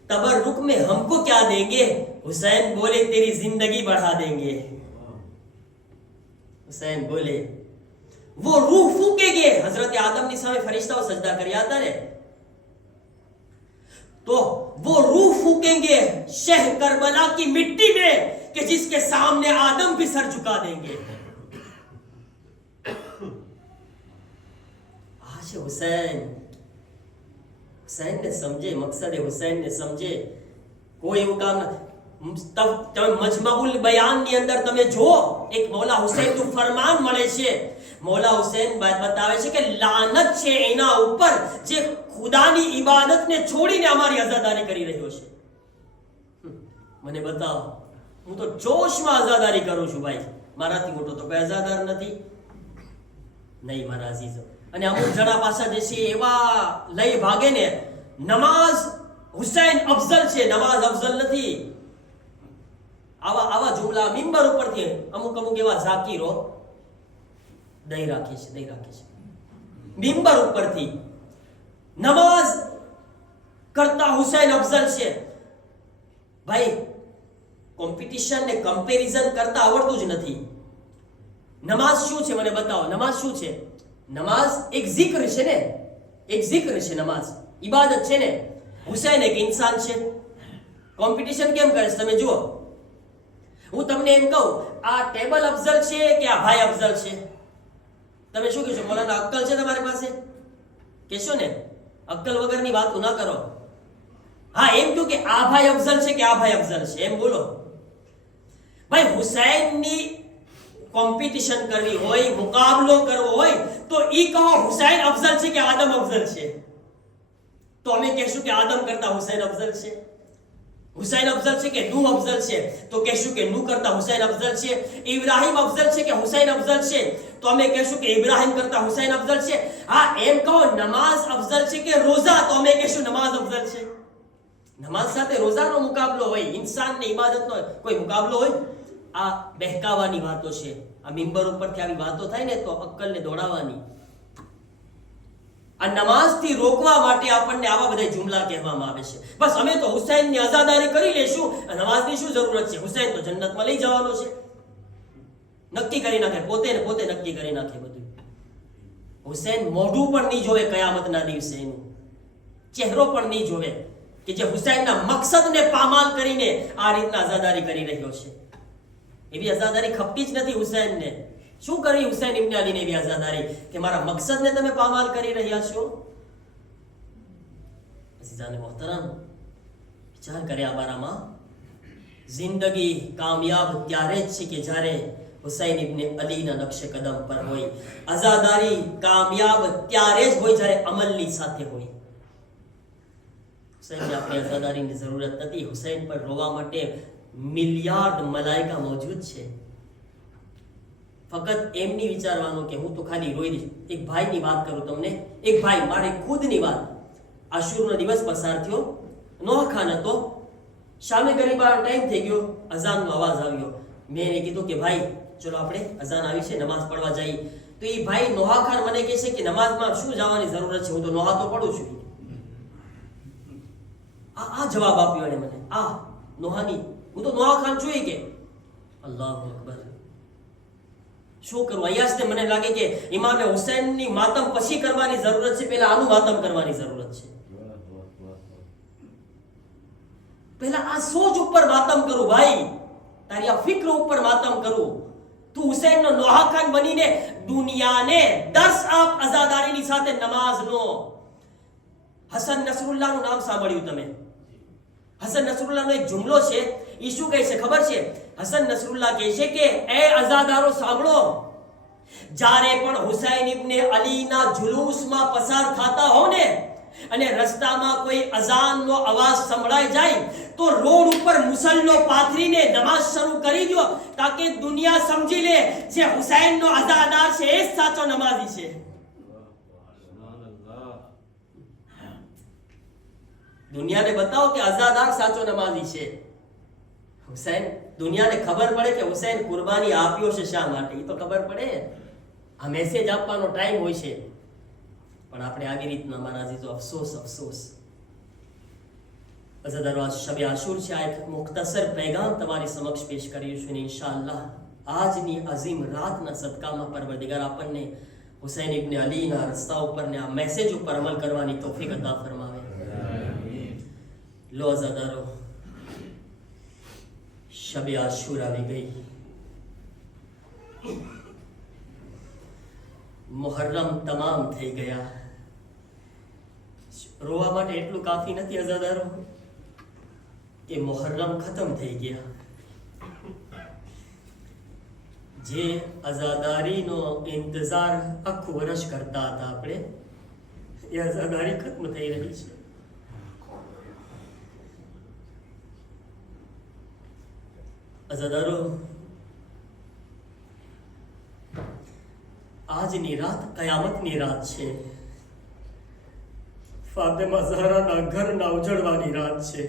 तबर्रुक में हमको क्या देंगे. हुसैन बोले तेरी जिंदगी बढ़ा देंगे. हुसैन बोले वो रूह फूकेंगे. हजरत आदम ની સામે ફરિશ્તાઓ સજદા કર્યા હતા ને, तो वो रूह फूकेंगे शह करबला की मिट्टी में कि जिसके सामने आदम भी सर झुका देंगे. आज हुसैन ने समझे, मकसद हुसैन ने समझे. कोई એવું કામ તમે મજમાઉલ બયાન ની અંદર તમે જો એક મૌલા હુસૈન નું ફરમાન મળે છે. મૌલા હુસૈન બતાવે છે કે લાનત છે એના ઉપર જે ખુદાની ઇબાદતને છોડીને અમારી આઝાદારી કરી રહ્યો છે. મને બતાવો, હું તો જોશમાં આઝાદારી કરું છું ભાઈ, મારાથી મોટો તો કોઈ આઝાદાર નથી નહીં મારા અઝીઝો. અને અમુક જણા પાછા જે છે એવા લઈ ભાગે ને, નમાઝ હુસૈન અફઝલ છે, નમાઝ અફઝલ નથી. આવા જુમલા મિંબર ઉપરથી અમુક એવા ઝાકીરો દઈ રાખે છે મિંબર ઉપરથી. નમાઝ કરતા હુસૈન અફઝલ છે. ભાઈ કોમ્પિટિશન ને કમ્પેરિઝન કરતા આવડતું જ નથી. નમાઝ શું છે મને બતાવો, નમાઝ શું છે? નમાઝ એક zikr છે ને, એક zikr છે, નમાઝ ઇબાદત છે ને. હુસૈન એક ઇન્સાન છે. કોમ્પિટિશન કેમ કરે છે તમે જુઓ. હું તમને એમ કહું આ ટેબલ અફઝલ છે કે આ ભાઈ અફઝલ છે, તમે શું કહેશો? મોલાના અક્કલ છે તમારી પાસે? કહેશો ને, અક્કલ વગરની વાતો ના કરો. હા એમ કહ્યું કે આ ભાઈ અફઝલ છે કે આ ભાઈ અફઝલ છે, એમ બોલો. ભાઈ હુસૈનની કોમ્પિટિશન કરવી હોય, મુકાબલો કરવો હોય તો ઈ કહો હુસૈન અફઝલ છે કે આદમ અફઝલ છે. તો અમે કહેશું કે આદમ કરતા હુસૈન અફઝલ છે. હુસૈન અફઝલ છે કે નૂહ અફઝલ છે, તો કહેશું કે નૂહ કરતા હુસૈન અફઝલ છે. ઇબ્રાહિમ અફઝલ છે કે હુસૈન અફઝલ છે, તો અમે કહેશું કે ઇબ્રાહિમ કરતા હુસૈન અફઝલ છે. હા એમ કહો નમાઝ અફઝલ છે કે રોઝા, તો અમે કહેશું નમાઝ અફઝલ છે. નમાઝ સાથે રોઝાનો મુકાબલો હોય, ઇન્સાનની ઇબાદતનો કોઈ મુકાબલો હોય? આ બહેકાવાની વાતો છે. આ મિંબર ઉપરથી આવી વાતો થાય ને તો અક્કલને દોડાવવાની. આ નમાઝથી રોકવા માટે આપણને આવા બધા જુમલા કહેવામાં આવે છે. બસ અમે તો હુસૈનની આઝાદારી કરી લેશું, નમાઝની શું જરૂરત છે? હુસૈન તો જન્નતમાં લઈ જવાનો છે. નક્કી કરી નાખે, પોતે નક્કી કરી નાખે બધું. હુસૈન મોઢું પણ નહીં જોવે કયામતના દિવસે, એનું ચહેરો પણ નહીં જોવે કે જે હુસૈનના મકસદને પામાલ કરીને આ રીતના આઝાદારી કરી રહ્યો છે. એવી આઝાદારી ખપતી જ નથી હુસૈનને. શું કરી હુસૈન ઇબ્ને અલીને એવી આઝાદારી કે મારા મકસદને તમે પામાલ કરી રહ્યા છો? અઝીઝાને મોહતરમ, વિચાર કરે આ બારામાં. જિંદગી કામયાબ ત્યારે જ છે કે જ્યારે હુસૈન ઇબ્ને અલીના નકશે કદમ પર હોય. આઝાદારી કામયાબ ત્યારે જ હોય જ્યારે અમલની સાથે હોય. હુસૈનને આપણી આઝાદારીની જરૂરત નથી. હુસૈન પર રોવા માટે મિલિયાર્ડ મલાઈકા મોજૂદ છે. ફક્ત એમની વિચારવાનું કે હું તો ખાલી રોઈ દઈશ. એક ભાઈની વાત કરું તમને, એક ભાઈ, મારી ખુદની વાત. આશુરનો દિવસ પસાર થયો, નોખાન હતો, શામે ગરીબાનો ટાઈમ થઈ ગયો, અઝાનનો અવાજ આવ્યો. મેં એને કીધું કે ભાઈ ચલો આપણે અઝાન આવી છે, નમાઝ પડવા જઈએ. તો એ ભાઈ નોહાખાન મને કહે છે કે નમાઝમાં શું જવાની જરૂરત છે, હું તો નોહા તો પડું છું. આ જવાબ આપ્યો એને મને, આ નોહાની, હું તો નોહા ખાન છું કે. અલ્લાહુ અકબર. શું કરું? અહીંયા જ મને લાગે કે ઇમામે હુસૈનની માતમ પછી કરવાની જરૂરત છે, પહેલા આનું માતમ કરવાની જરૂરત છે. પહેલા આ સોચ ઉપર માતમ કરું ભાઈ, તારી આ ફિક્ર ઉપર માતમ કરું. તું હુસૈનનો નોહા ખાન બનીને દુનિયાને દસ આપ અઝાદારીની સાથે નમાઝનો. હસન નસરુલ્લાહનું નામ સાંભળ્યું તમે? હસન નસરુલ્લાહનો એક જુમલો છે, એ શું કહે છે ખબર છે? હસન નસરુલ્લાહ કહે છે કે એ અઝાદારો સાંભળો, જ્યારે પણ હુસૈન ઇબ્ને અલીના જુલુસમાં પસાર થતા હો ને અને રસ્તામાં કોઈ અઝાનનો અવાજ સંભળાઈ જાય તો રોડ ઉપર મુસલ્લો પાથરીને નમાઝ શરૂ કરી દો, તાકે દુનિયા સમજી લે જે હુસૈનનો અઝાદાર છે એ જ સાચો નમાઝી છે. દુનિયાને બતાવો કે અઝાદાર સાચો નમાઝી છે. હુસૈન, દુનિયાને ખબર પડે કે હુસૈન કુરબાની આપ્યો છે શા માટે, એ તો ખબર પડે. આ મેસેજ આપવાનો ટાઈમ હોય છે. પણ આપણે આવી રીતના મારા અઝીઝો અફસોસ અફસોસ. અઝાદારો, આજ શબે આશુર છે. આ એક મુખ્તસર પૈગામ તમારી સમક્ષ પેશ કર્યું છું ને ઇન્શાઅલ્લાહ આજની અઝીમ રાતના સદકામાં પરવરદિગાર આપણને હુસૈન ઇબ્ને અલીના રસ્તા ઉપર ને આ મેસેજ ઉપર અમલ કરવાની તૌફીક અતા ફરમાવે. લો અઝાદારો, શબે આશુર આવી ગઈ. મુહર્રમ તમામ થઈ ગયા. રોવા માટે એટલું કાફી નથી અઝાદારો કે મુહર્રમ ખતમ થઈ ગયા. જે અઝાદારીનો ઇંતજાર આખું વર્ષ કરતા હતા આપણે, એ અઝાદારી ખત્મ થઈ રહી છે. અઝાદારો, આજની રાત કયામતની રાત છે. ફાતિમા ઝહરાના ઘરના ઉજળવાની રાત છે.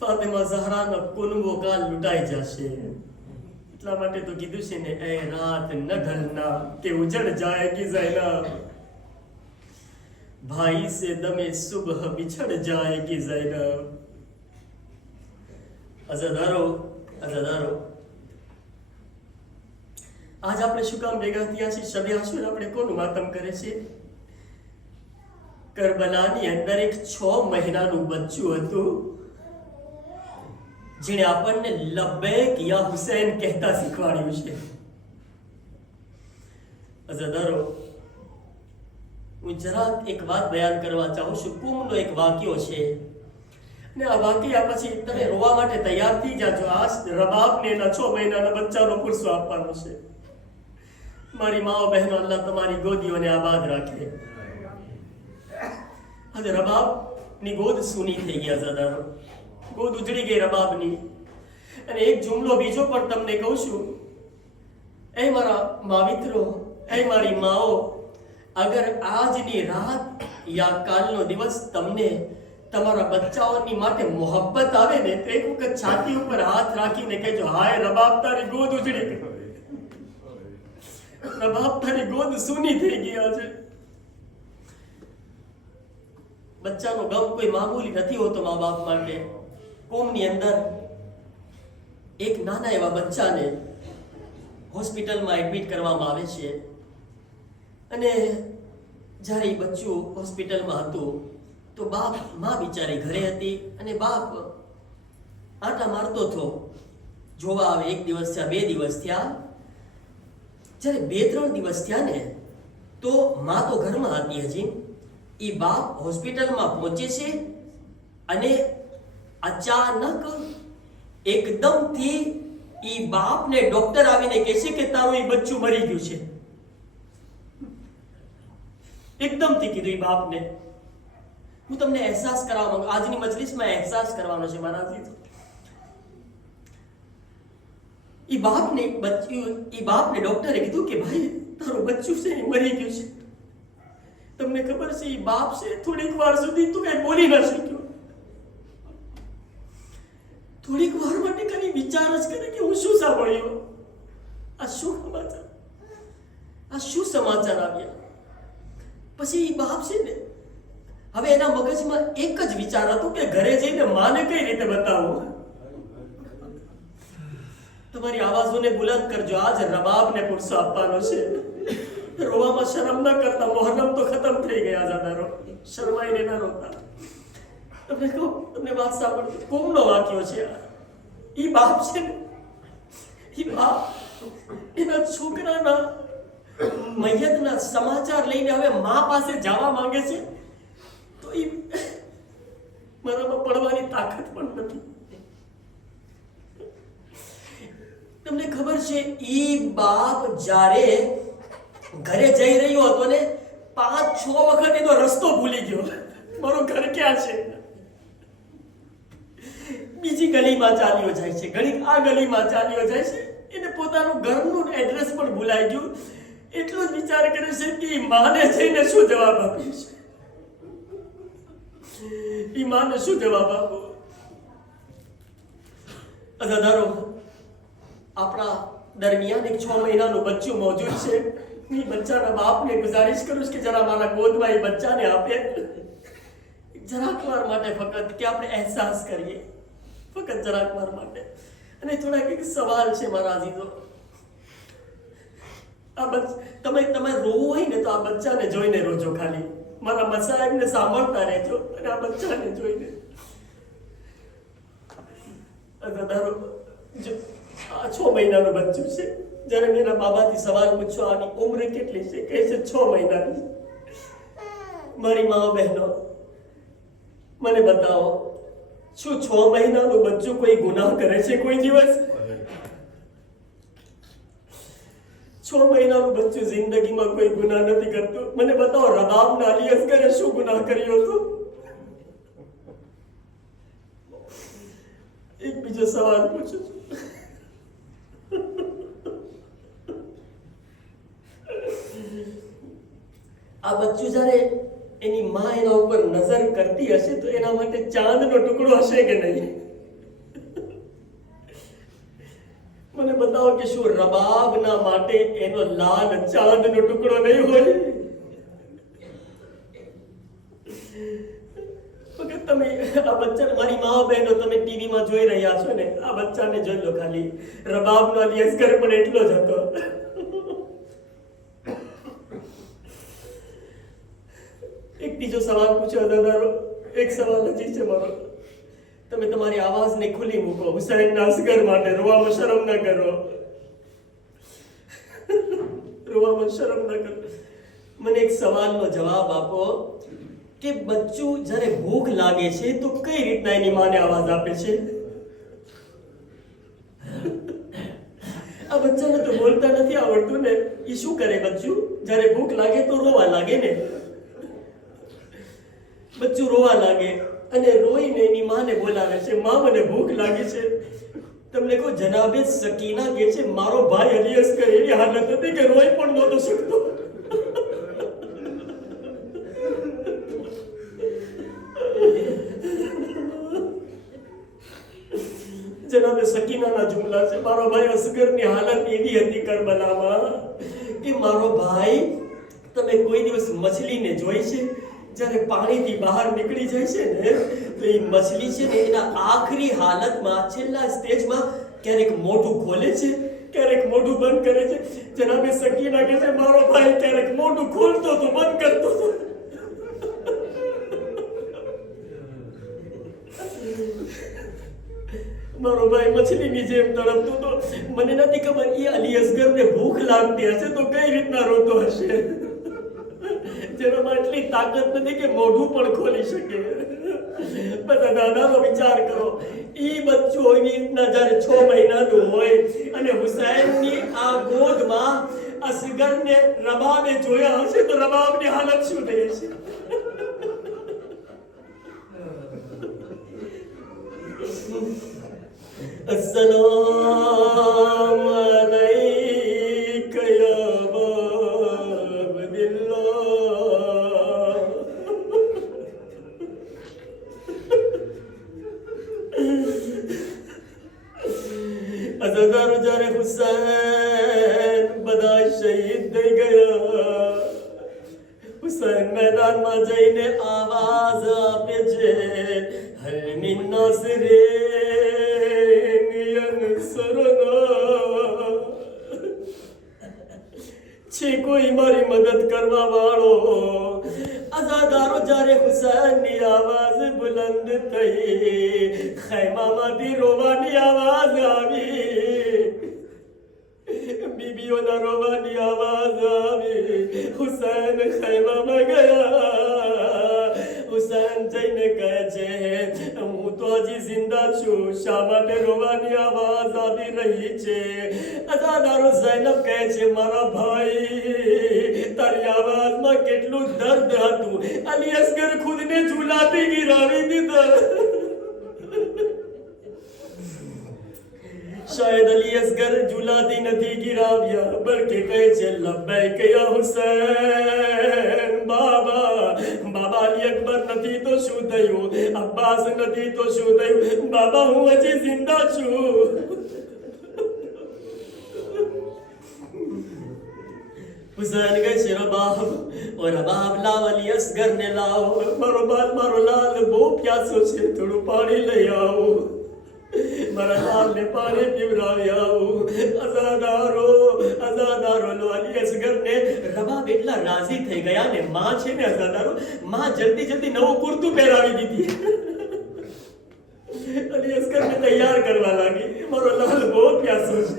ફાતિમા ઝહરાના કુનબો કાલ લૂંટાઈ જશે. એટલા માટે તો કીધું છે ને, એ રાત ન ઢલના કે ઉજળ જાયગી ઝૈનબ, ભાઈ સે દમે સુબહ बिछड़ जाएगी ज़ैनब. અઝાદારો, આજ આપણે શું કામ ભેગા થયા છીએ? શબે આશુર આપણે કોનું માતમ કરે છે? કરબલાની અંદર એક 6 મહિનાનું બચ્ચું હતું, જેણે આપણને લબ્બૈક યા હુસૈન કહેતા શીખવાડ્યું છે. અઝાદારો, હું જરાક એક વાત બયાન કરવા ચાહું છું. કુમનો એક વાક્યો છે ને આ વાક્યા પછી તમે રોવા માટે તૈયાર થઈ જાજો. આ રબાબને એના 6 મહિનાના બચ્ચાનો પુરસો આપવાનો છે. મારી માઓ બહેનો, અલ્લાહ તમારી ગોદીઓને આબાદ રાખે. આજે રબાબની ગોદ સૂની થઈ ગયા અઝાદારો, ગોદ ઉજળી ગઈ રબાબની. અને એક જુમલો બીજો પણ તમને કહું છું. એ મારા માવિત્રો, એ મારી માઓ, અગર આજની રાત યા કાલનો દિવસ તમને તમારા બચ્ચાઓની માટે મોહબ્બત આવે ને તો એક વખત છાતી ઉપર હાથ રાખીને કહેજો, હાય રબાબ, તારી ગોદ ઉજળી ગઈ. રબાબ, તારી ગોદ સૂની થઈ ગયા છે. બચ્ચાનો ગમ કોઈ મામૂલી નથી હોતો મા બાપ માટે. કોમની અંદર એક નાના એવા બચ્ચાને હોસ્પિટલમાં એડમિટ કરવામાં આવે છે. અને જ્યારે એ બચ્ચું હોસ્પિટલમાં હતું તો માં બિચારી ઘરે હતી અને બાપ આટા મારતો હતો. જોવા આવે 1 દિવસ થયા, 2 દિવસ થયા. જ્યારે 2-3 દિવસ થયા ને તો માં તો ઘરમાં હતી હજી. એ બાપ હોસ્પિટલમાં પહોંચે છે અને અચાનક એકદમથી એ બાપને ડોક્ટર આવીને કહે છે કે તારું એ બચ્ચું મરી ગયું છે. એકદમથી કીધું એ બાપને. હું તમને અહેસાસ કરાવવા માંગુ, આજની મજલિસમાં અહેસાસ કરવાનો છે મારા અઝીઝો. એ બાપને ડોક્ટરે કીધું કે ભાઈ તારું બચ્ચું છે એ મરી ગયું છે. તમને ખબર છે એ બાપ છે થોડીક વાર સુધી તું કઈ બોલી ન શક્યો. થોડીક વાર માટે ખાલી વિચાર જ કરે કે હું શું સાંભળ્યો, આ શું સમાચાર આવ્યા. પછી એ બાપ છે ને હવે એના મગજમાં એક જ વિચાર હતો કે ઘરે જઈને માને કઈ રીતે બતાવું. તમારી આવાજોને બુલંદ કરજો. આજ રબાબને પુરસો આપવાનો છે. રોવામાં શરમ ન કરતા. મોહરમ તો ખતમ થઈ ગયા જાદારો. શરમાઈને ના રોતા. તમને કહું, તમને વાત સાંભળો. કોમનો વાક્યો છે આ. ઈ બાપ છે ને, ઈ બાપ એના છોકરાના મૈયતના સમાચાર લઈને હવે મા પાસે જવા માંગે છે, તો ઈ મારામાં પડવાની તાકાત પણ નથી. તમને ખબર છે, ઈ બાપ જ્યારે ઘરે જઈ રહ્યો હતો ને 5-6 વખત એનો રસ્તો ભૂલી ગયો. મારું ઘર ક્યાં છે? બીજી ગલીમાં ચાલ્યો જાય છે, ઘડીક આ ગલીમાં ચાલ્યો જાય છે. એને પોતાનું ઘરનું એડ્રેસ પણ ભૂલાઈ ગયું. એટલો જ વિચાર કરે છે કે માને જઈને શું જવાબ આપીશ, ઈ માને શું જવાબ આપો. અદાદારો, આપણા દરમિયાન એક 6 મહિનાનું બચ્ચું મોજૂદ છે. એ બચ્ચાના બાપને ગુજારિશ કરું છું કે જરા મારા ગોદમાં એ બચ્ચાને આપે. જરાક વાર માટે ફક્ત, કે આપણે અહેસાસ કરીએ, ફક્ત જરાક વાર માટે. અને થોડાક એક સવાલ છે મારા અઝીઝો. તમે રોવું હોય ને તો આ બચ્ચાને જોઈને રોજો. ખાલી મારા મસાહેબને સાંભળતા રહેજો અને આ બચ્ચાને જોઈને. અદાદારો, આ 6 મહિનાનું બચ્ચું છે. જ્યારે મેરા બાબાથી સવાલ પૂછો આની ઉંમર કેટલી છે, કહે છે 6 મહિનાની. મારી માઓ બહેનો, મને બતાવો, શું 6 મહિનાનું બચ્ચું કોઈ ગુનાહ કરે છે કોઈ દિવસ? 6 મહિનાનું બચ્ચું જિંદગીમાં કોઈ ગુનાહ નથી કરતું. મને બતાવો, રબાબના અલી અસગરે શું ગુનાહ કર્યો હતો? એક બીજો સવાલ પૂછું છું. આ બચ્ચું જ્યારે એની માં એના ઉપર નજર કરતી હશે તો એના માટે ચાંદનો ટુકડો હશે કે નહીં? મને બતાવો કે શું રબાબના માટે એનો લાલ ચાંદનો ટુકડો નહીં હોય? તમે આ બચ્ચાને, મારી મા બહેનો, તમે ટીવીમાં જોઈ રહ્યા છો ને, આ બચ્ચાને જોઈ લો. ખાલી રબાબનો અલી અસગર પણ એટલો જ હતો. એક બીજો સવાલ પૂછ્યો દાદારો. એક સવાલ હજી છે મારો. તમે તમારી આવાજને ખુલ્લી મૂકો હુસૈનના અસગર માટે. રોવામાં શરમ ન કરો, રોવામાં શરમ ન કરો. મને એક સવાલનો જવાબ આપો કે બચ્ચું જ્યારે ભૂખ લાગે છે તો કઈ રીતના એની માને આવાજ આપે છે? આ બચ્ચાને તો બોલતા નથી આવડતું ને, એ શું કરે બચ્ચું? જ્યારે ભૂખ લાગે તો રોવા લાગે ને. બચ્ચું રોવા લાગે અને રોઈને એની માને બોલાવે છે, માં મને ભૂખ લાગી છે. તમને કહું, જનાબે સકીના કહે છે મારો ભાઈ અલી અસગર એવી હાલત હતી કે રોઈ પણ નહોતો શકતો. જનાબે સકીનાના જુમલા છે. મારો ભાઈ અસગરની હાલત એવી હતી કરબલામાં કે મારો ભાઈ, તમે કોઈ દિવસ મછલીને જોઈ છે? જ્યારે પાણીથી બહાર નીકળી જાય છે ને તો એ મછલી છે ને એના આખરી હાલતમાં, છેલ્લા સ્ટેજમાં ક્યારેક મોઢું ખોલે છે, ક્યારેક મોઢું બંધ કરે છે. જનાબે સકીના કહે છે મારો ભાઈ ક્યારેક મોઢું ખોલતો તો બંધ કરતો હતો. મારો ભાઈ મછલીની જેમ તડપતો તો. મને નથી ખબર એ અલી અસગરને ભૂખ લાગતી હશે તો કઈ રીતના રોતો હશે, જેનામાં એટલી તાકાત નથી કે મોઢું પણ ખોલી શકે. બધા દાદાનો વિચાર કરો, ઈ બચ્ચું એવી રીતના જ્યારે 6 મહિનાનું હોય અને હુસૈનની આ ગોદમાં અસગરને રબાબે જોયા હશે તો રબાબની હાલત શું થઈ હશે? अस्सलाम अलैका या अब्दुल्लाह. અઝાદારો, જ્યારે હુસૈન બધા શહીદ થઈ ગયા, હુસૈન મેદાનમાં જઈને આવાજ هل من ناصر ينصرنا છે કોઈ મારી મદદ કરવા વાળો અઝાદારો જ્યારે હુસૈનની આવાજ બુલંદ થઈ ખૈમામાંથી રોવાની આવાજ આવી બીબીઓના રોવાની આવાજ આવી હુસૈન ખૈમામાં ગયા હુસૈન જઈને કહે છે હું તો હજી જિંદા છું શા માટે રોવાની આવાજ આવી રહી છે અઝાદારો ઝૈનબ કહે છે મારા ભાઈ તારી આવાજમાં કેટલું દર્દ હતું અલી અસગર ખુદને ઝૂલાથી ગિરાવી દીધા शायद अली असगर झूलाती નથી ગિરાવ્યા બલકે કહે છે લબ્બૈક યા હુસૈન બાબા બાબા અલી અકબર નથી તો શું થયું અબ્બાસ નથી તો શું થયું બાબા હું હજી જિંદા છું हुसैन गए से रबाब और रबाब लाओ अली असगर ने लाओ मारो बाल मारो लाल बो प्यासो से थोड़ू पानी ले आओ મારા લાલને પાણી પીવડાવ્યા અઝાદારો લો અલી અસગરને રબાબ એટલા રાજી થઈ ગયા ને માં છે ને અઝાદારો માં જલ્દી જલ્દી નવું કુર્તું પહેરાવી દીધી અલી અસગરને તૈયાર કરવા લાગી મારો લાલ બહુ પ્યાસો છે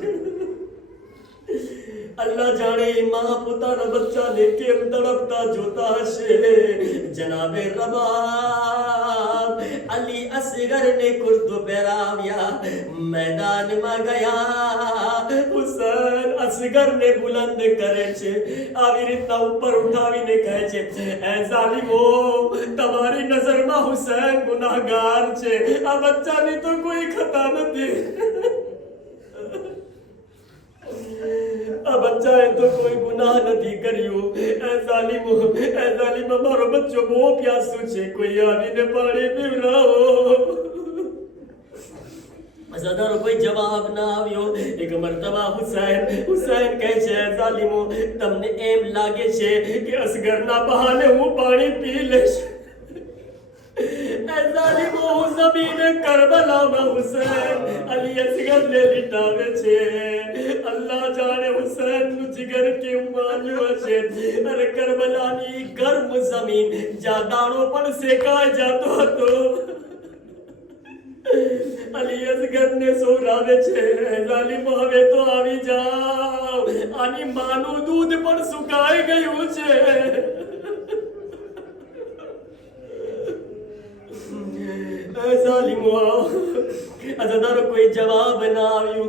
अल्लाह जाने मां પોતાના બચ્ચાને કેમ તડપતા જોતા હશે જનાબે રબાબ અલી અસગર ને કુર્તો પહેરાવ્યા મેદાનમાં ગયા હુસૈન અસગર ને બુલંદ કરે છે આવી રીતના ઉપર ઉઠાવીને કહે છે એ ઝાલિમો તમારી નજરમાં હુસૈન ગુનાહગાર છે આ બચ્ચાની તો કોઈ ખતા નથી આ બચ્ચાએ તો કોઈ ગુનાહ નથી કર્યું એ ઝાલિમ મારો બચ્ચો બહુ પ્યાસો છે કોઈ આવીને પાણી પીવડાવો અઝાદારો કોઈ જવાબ ના આવ્યો એક મર્તબા હુસૈન કહે છે ઝાલિમો તમને એમ લાગે છે કે અસગરના બહાને હું પાણી પી લઈશ ઝાલિમો જમીન કરબલામાં હુસૈન અલી અસગર ને લીટાવે છે અલ્લાહ જાણે હુસૈનનું જીગર કેવું માન્યું હશે અરે કરબલાની ગરમ જમીન જ્યાં દાણો પણ શેકાઈ જતો હતો અલી અસગર ને સોરાવે છે ઝાલિમો હવે તો આવી જાઓ આની માનું દૂધ પણ સુકાઈ ગયું છે અઝાદારો કોઈ જવાબ ના આવ્યો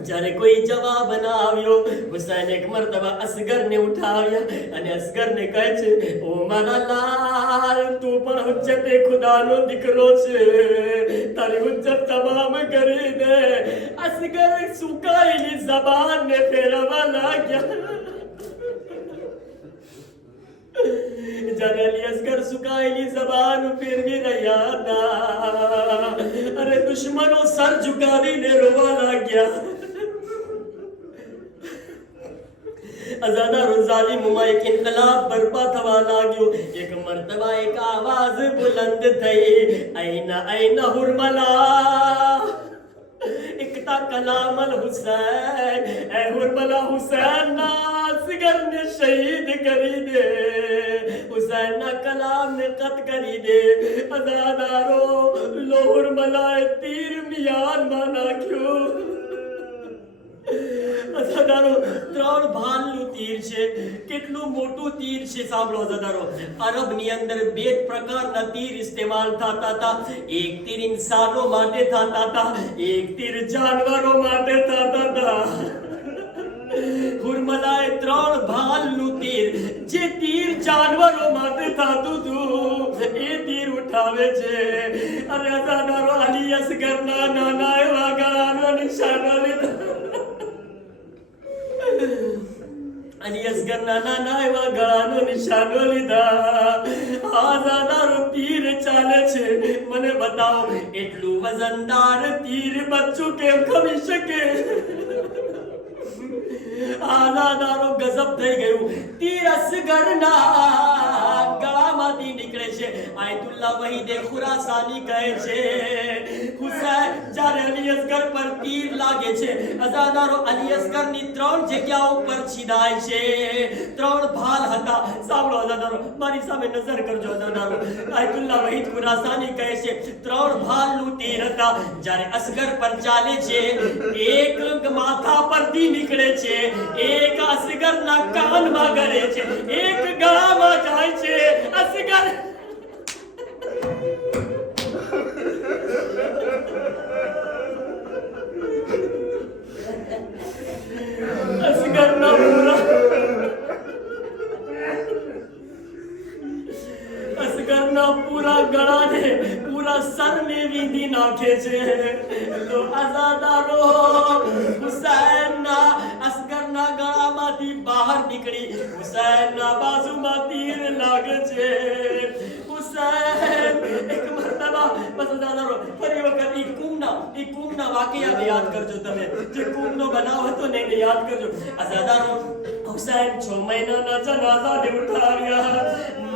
જ્યારે કોઈ જવાબ ના આવ્યો હુસૈન એક મર્તબા અસગરને ઉઠાવ્યા અને અસગરને કહે છે ઓ મારા લાલ તું પણ હુજ્જતે ખુદાનો દીકરો છે તારી હુજ્જત તમામ કરી દે અસગર સુકાયેલી જબાનને ફેરવવા લાગ્યા જ્યારે અલી અસગર સુકાયેલી જબાન ફેરવી રહ્યા હતા અરે દુશ્મનો સર ઝુકાવીને રોવા લાગ્યા અઝાદારો ઝાલિમોમાં એક ઇન્કલાબ બરપા થવા લાગ્યો એક મર્તબા એક આવાજ બુલંદ થઈ ऐना हुरमला इकता कलामल हुसैन ए हुरमला हुसैन ना असगर ने शहीद करी दे हुसैन ना कलाम ने कत करी दे अज़ादारो लो हुरमला तीर मियान माना क्यों અઝાદારો ત્રણ ભાલનું તીર છે કેટલું મોટું તીર છે સાંભળો અઝાદારો અરબની અંદર બે પ્રકારના તીર ઇસ્તેમાલ થતા હતા એક તીર ઇન્સાનો માટે થતા હતા એક તીર જાનવરો માટે થતા હતા હુરમલાએ ત્રણ ભાલનું તીર જે તીર જાનવરો માટે થતું હતું એ તીર ઉઠાવે છે અને અઝાદારો અલી અસગરના નાના એવા ગાનો નિશાનો લીધા અલી અસગર નાના એવા ગળાનો નિશાનો લીધા આઝાદારો તીર ચાલે છે મને બતાવો એટલું વજનદાર તીર બચ્ચું કેમ ખમી શકે આઝાદારો ગજબ થઈ ગયું તીર અસગરના ગળામાંથી નીકળે છે. આયતુલ્લાહ વહીદે ખુરાસાની કહે છે હુસૈન જ્યારે અલી અસગર પર તીર લાગે છે, અઝાદારો અલી અસગરની 3 જગ્યાઓ પર છીદાય છે. 3 ભાલ હતા. સાંભળો અઝાદારો, મારી સામે નજર કરજો અઝાદારો. આયતુલ્લાહ વહીદ ખુરાસાની કહે છે 3 ભાલનું તીર હતા. જ્યારે અસગર પર ચાલે છે, એક માથા પરથી નીકળે છે, એક અસગરના કાનમાં ગળે છે, એક ગળામાં જાય છે. અસગર અસગરના પૂરા ગળાને, પૂરા સરને વીંધી નાખે છે. તો અઝાદારો હુસૈનના અસગરના ગળામાંથી બહાર નીકળી હુસૈનના બાજુમાં તીર લાગે છે. હુસૈન એક મરતબા બસ અઝાદારો ફરી વખત ઈ કુમના વાકિયાને યાદ કરજો. તમે જે કુમનો બનાવ હતો ને એને યાદ કરજો. અઝાદારો હુસૈન 6 મહિનાના જનાઝાને ઉઠાવ્યા.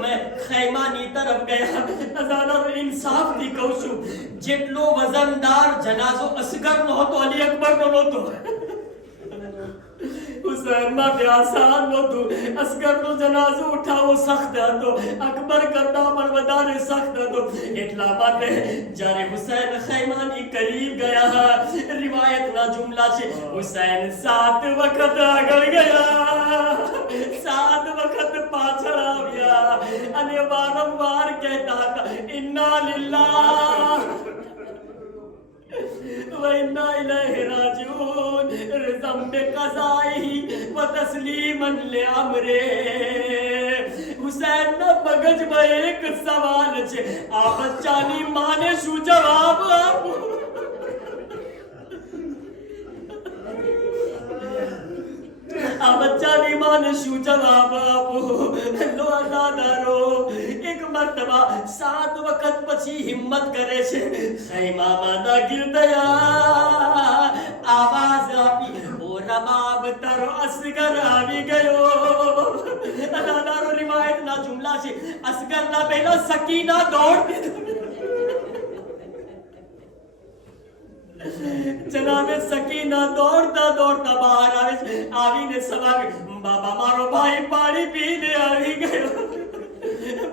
मैं खैमानी तरफ गया. अज़ादारो इंसाफથી કહું છું, જેટલો વજનદાર જનાઝો અસગરનો હતો, અલી અકબરનો નહોતો. હુસૈન માટે આસાન નહોતું. અસગરનો જનાઝો ઉઠાવવો સખ્ત હતો, અકબર કરતા પણ વધારે સખ્ત હતો. એટલા માટે જ્યારે હુસૈન ખૈમાની કરીબ ગયા, રિવાયતના જુમલા છે હુસૈન 7 વખત આગળ ગયા, 7 વખત પાછળ આવ્યા અને વારંવાર કહેતા હતા ઇન્ના લિલ્લાહ व इन्ना इलैहि राजिऊन रिज़म बिक़ज़ाइही व तस्लीमन लिअम्रे. હુસૈનના મગજમાં એક સવાલ છે, આ બચ્ચાની માને શું જવાબ આપું? આ બચ્ચાની માને શું જવાબ આપું? લો અઝાદારો, એક મરતબા 7 વખત પછી હિંમત કરે છે. ખૈમામાં દાખિલ થયા, આવાજ આપી ઓ રબાબ તારો અસગર આવી ગયો. અઝાદારો રિવાયતના જુમલા છે અસગરના પહેલા સકીના દોડતી જનાબે સકીના દોડતા દોડતા બહાર આવે છે. આવીને સવાલ, બાબા મારો ભાઈ પાણી પીને આવી ગયો.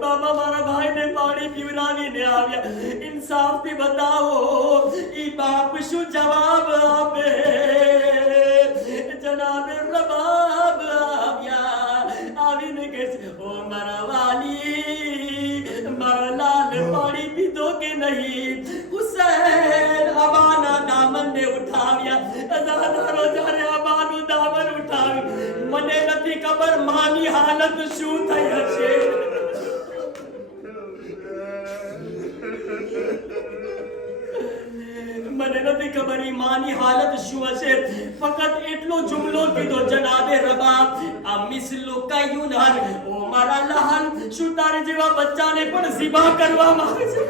બાબા મારા ભાઈને પાણી પીવડાવીને આવ્યા. ઇન્સાફથી બતાવો ઈ બાપ શું જવાબ આપે? જનાબે રબાબ આવ્યા, આવીને કહે છે ઓ મારા વાલી, મારા લાલ પાણી પીધો કે નહીં? હુસૈન અબાના દામનને ઉઠાવ્યા. અઝાદારો જ્યારે અબાનું દામન ઉઠાવ્યું, મને નથી ખબર માની હાલત શું થઈ હશે. મને નથી ખબર ઈ માની હાલત શું હશે. ફક્ત એટલો જુમલો કીધો જનાબે રબાબ આ મિસલુ કાયુનહર, ઓ મારા લહન, શું તારે જેવા બચ્ચાને પણ ઝિબા કરવામાં આવે છે?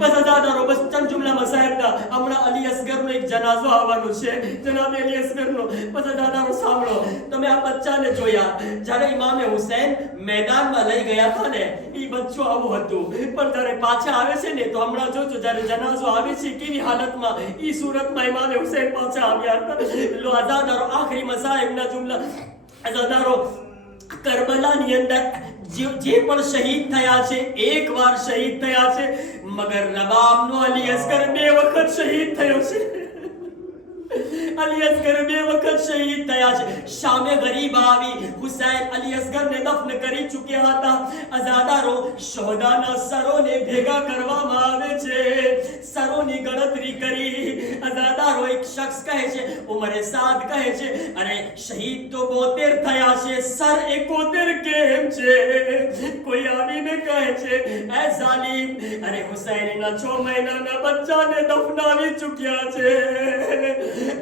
બસ અઝાદારો, બસ ચંદ જુમલામાં સાહેબના હમણાં અલી અસગરનો એક જનાઝો આવવાનો છે, જનાબે અલી અસગરનો. બસ અઝાદારો સાંભળો, તમે આ બચ્ચાને જોયા. જ્યારે ઇમામે હુસૈન મેદાનમાં લઈ ગયા હતા ને, ઈ બચ્ચું આવું હતું. પણ જ્યારે પાછા આવે છે ને, તો હમણાં જોજો જ્યારે જનાઝો આવે છે કેવી હાલતમાં, ઈ સુરતમાં ઇમામે હુસૈન પાછા આવ્યા હતા. લો અઝાદારો, આખરી મસાઇબના જુમલા. અઝાદારો, કરબલાની અંદર જે પણ શહીદ થયા છે, એકવાર શહીદ થયા છે, મગર રબાબનો અલી અસગર 2 વખત શહીદ થયો છે. અલી અસગર 2 વખત શહીદ થયા છે. શામે ગરીબ આવી, હુસૈન અલી અસગરને દફન કરી ચૂક્યા હતા. અઝાદારો, શોહદાના સરોને ભેગા કરવામાં આવે છે. સરોની ગણતરી કરી. અઝાદારો, એક શખ્સ કહે છે, ઉમરે સાદ કહે છે, અરે શહીદ તો 72 થયા છે, સર 71 કેમ છે? કોઈ આવીને કહે છે, એ ઝાલિમ, અરે હુસૈનના 6 મહિનાના બચ્ચાને દફનાવી ચૂક્યા છે.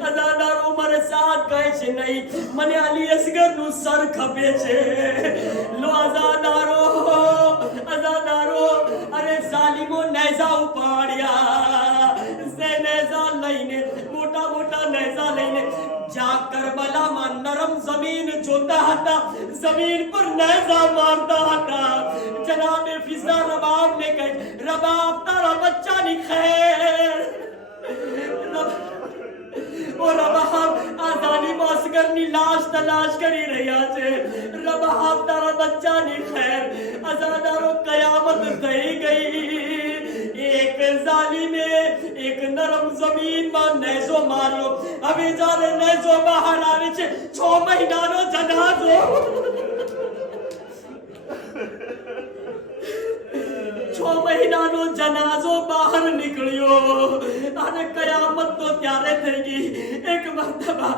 અઝાદારો, ઉમરે સાદ કહે છે, નહીં, મને અલી અસગરનું સર ખપે છે. લો અઝાદારો, અરે ઝાલિમો નેઝા ઉપાડ્યા. નેઝા લઈને, મોટા મોટા નેઝા લઈને જ્યાં કરબલા ગધામાં નરમ જમીન જોતા હતા, જમીન પર નેજા મારતા હતા. જનાબે ફિઝા રબાબને કહે, રબાબ તારા બચ્ચાની ખૈર. ઓ રબાબ આ જાલિમ અસગરની લાશ તલાશ કરી રહ્યા છે. રબાબ તારા બચ્ચાની ખૈર. અઝાદારો કયામત થઈ ગઈ. એક જાલિમે એક નરમ જમીનમાં નેઝો માર્યો. હવે જ્યારે નેઝો બહાર આવે છે, 6 મહિનાનો જનાઝો. 6 મહિનાનો જનાઝો બહાર નીકળ્યો અને કયામત તો ત્યારે થઈ ગઈ. એક મર્તબા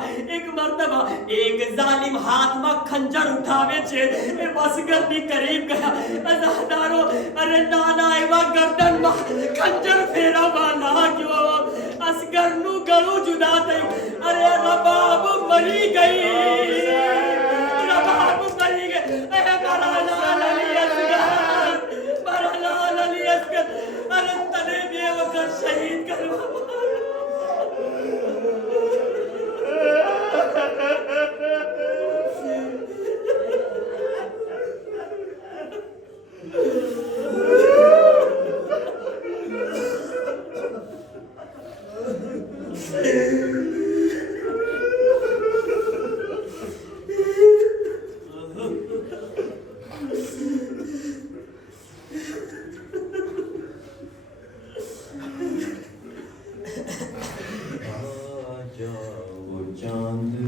એક જાલિમ હાથમાં ખંજર ઉઠાવે છે. એ અસગરની કરીબ ગયા. અઝાદારો અરે નાના એવા ગરદનમાં ખંજર ફેરવવા લાગ્યો. અસગરનું ગળું જુદા થયું. અરે રબાબ મરી ગઈ.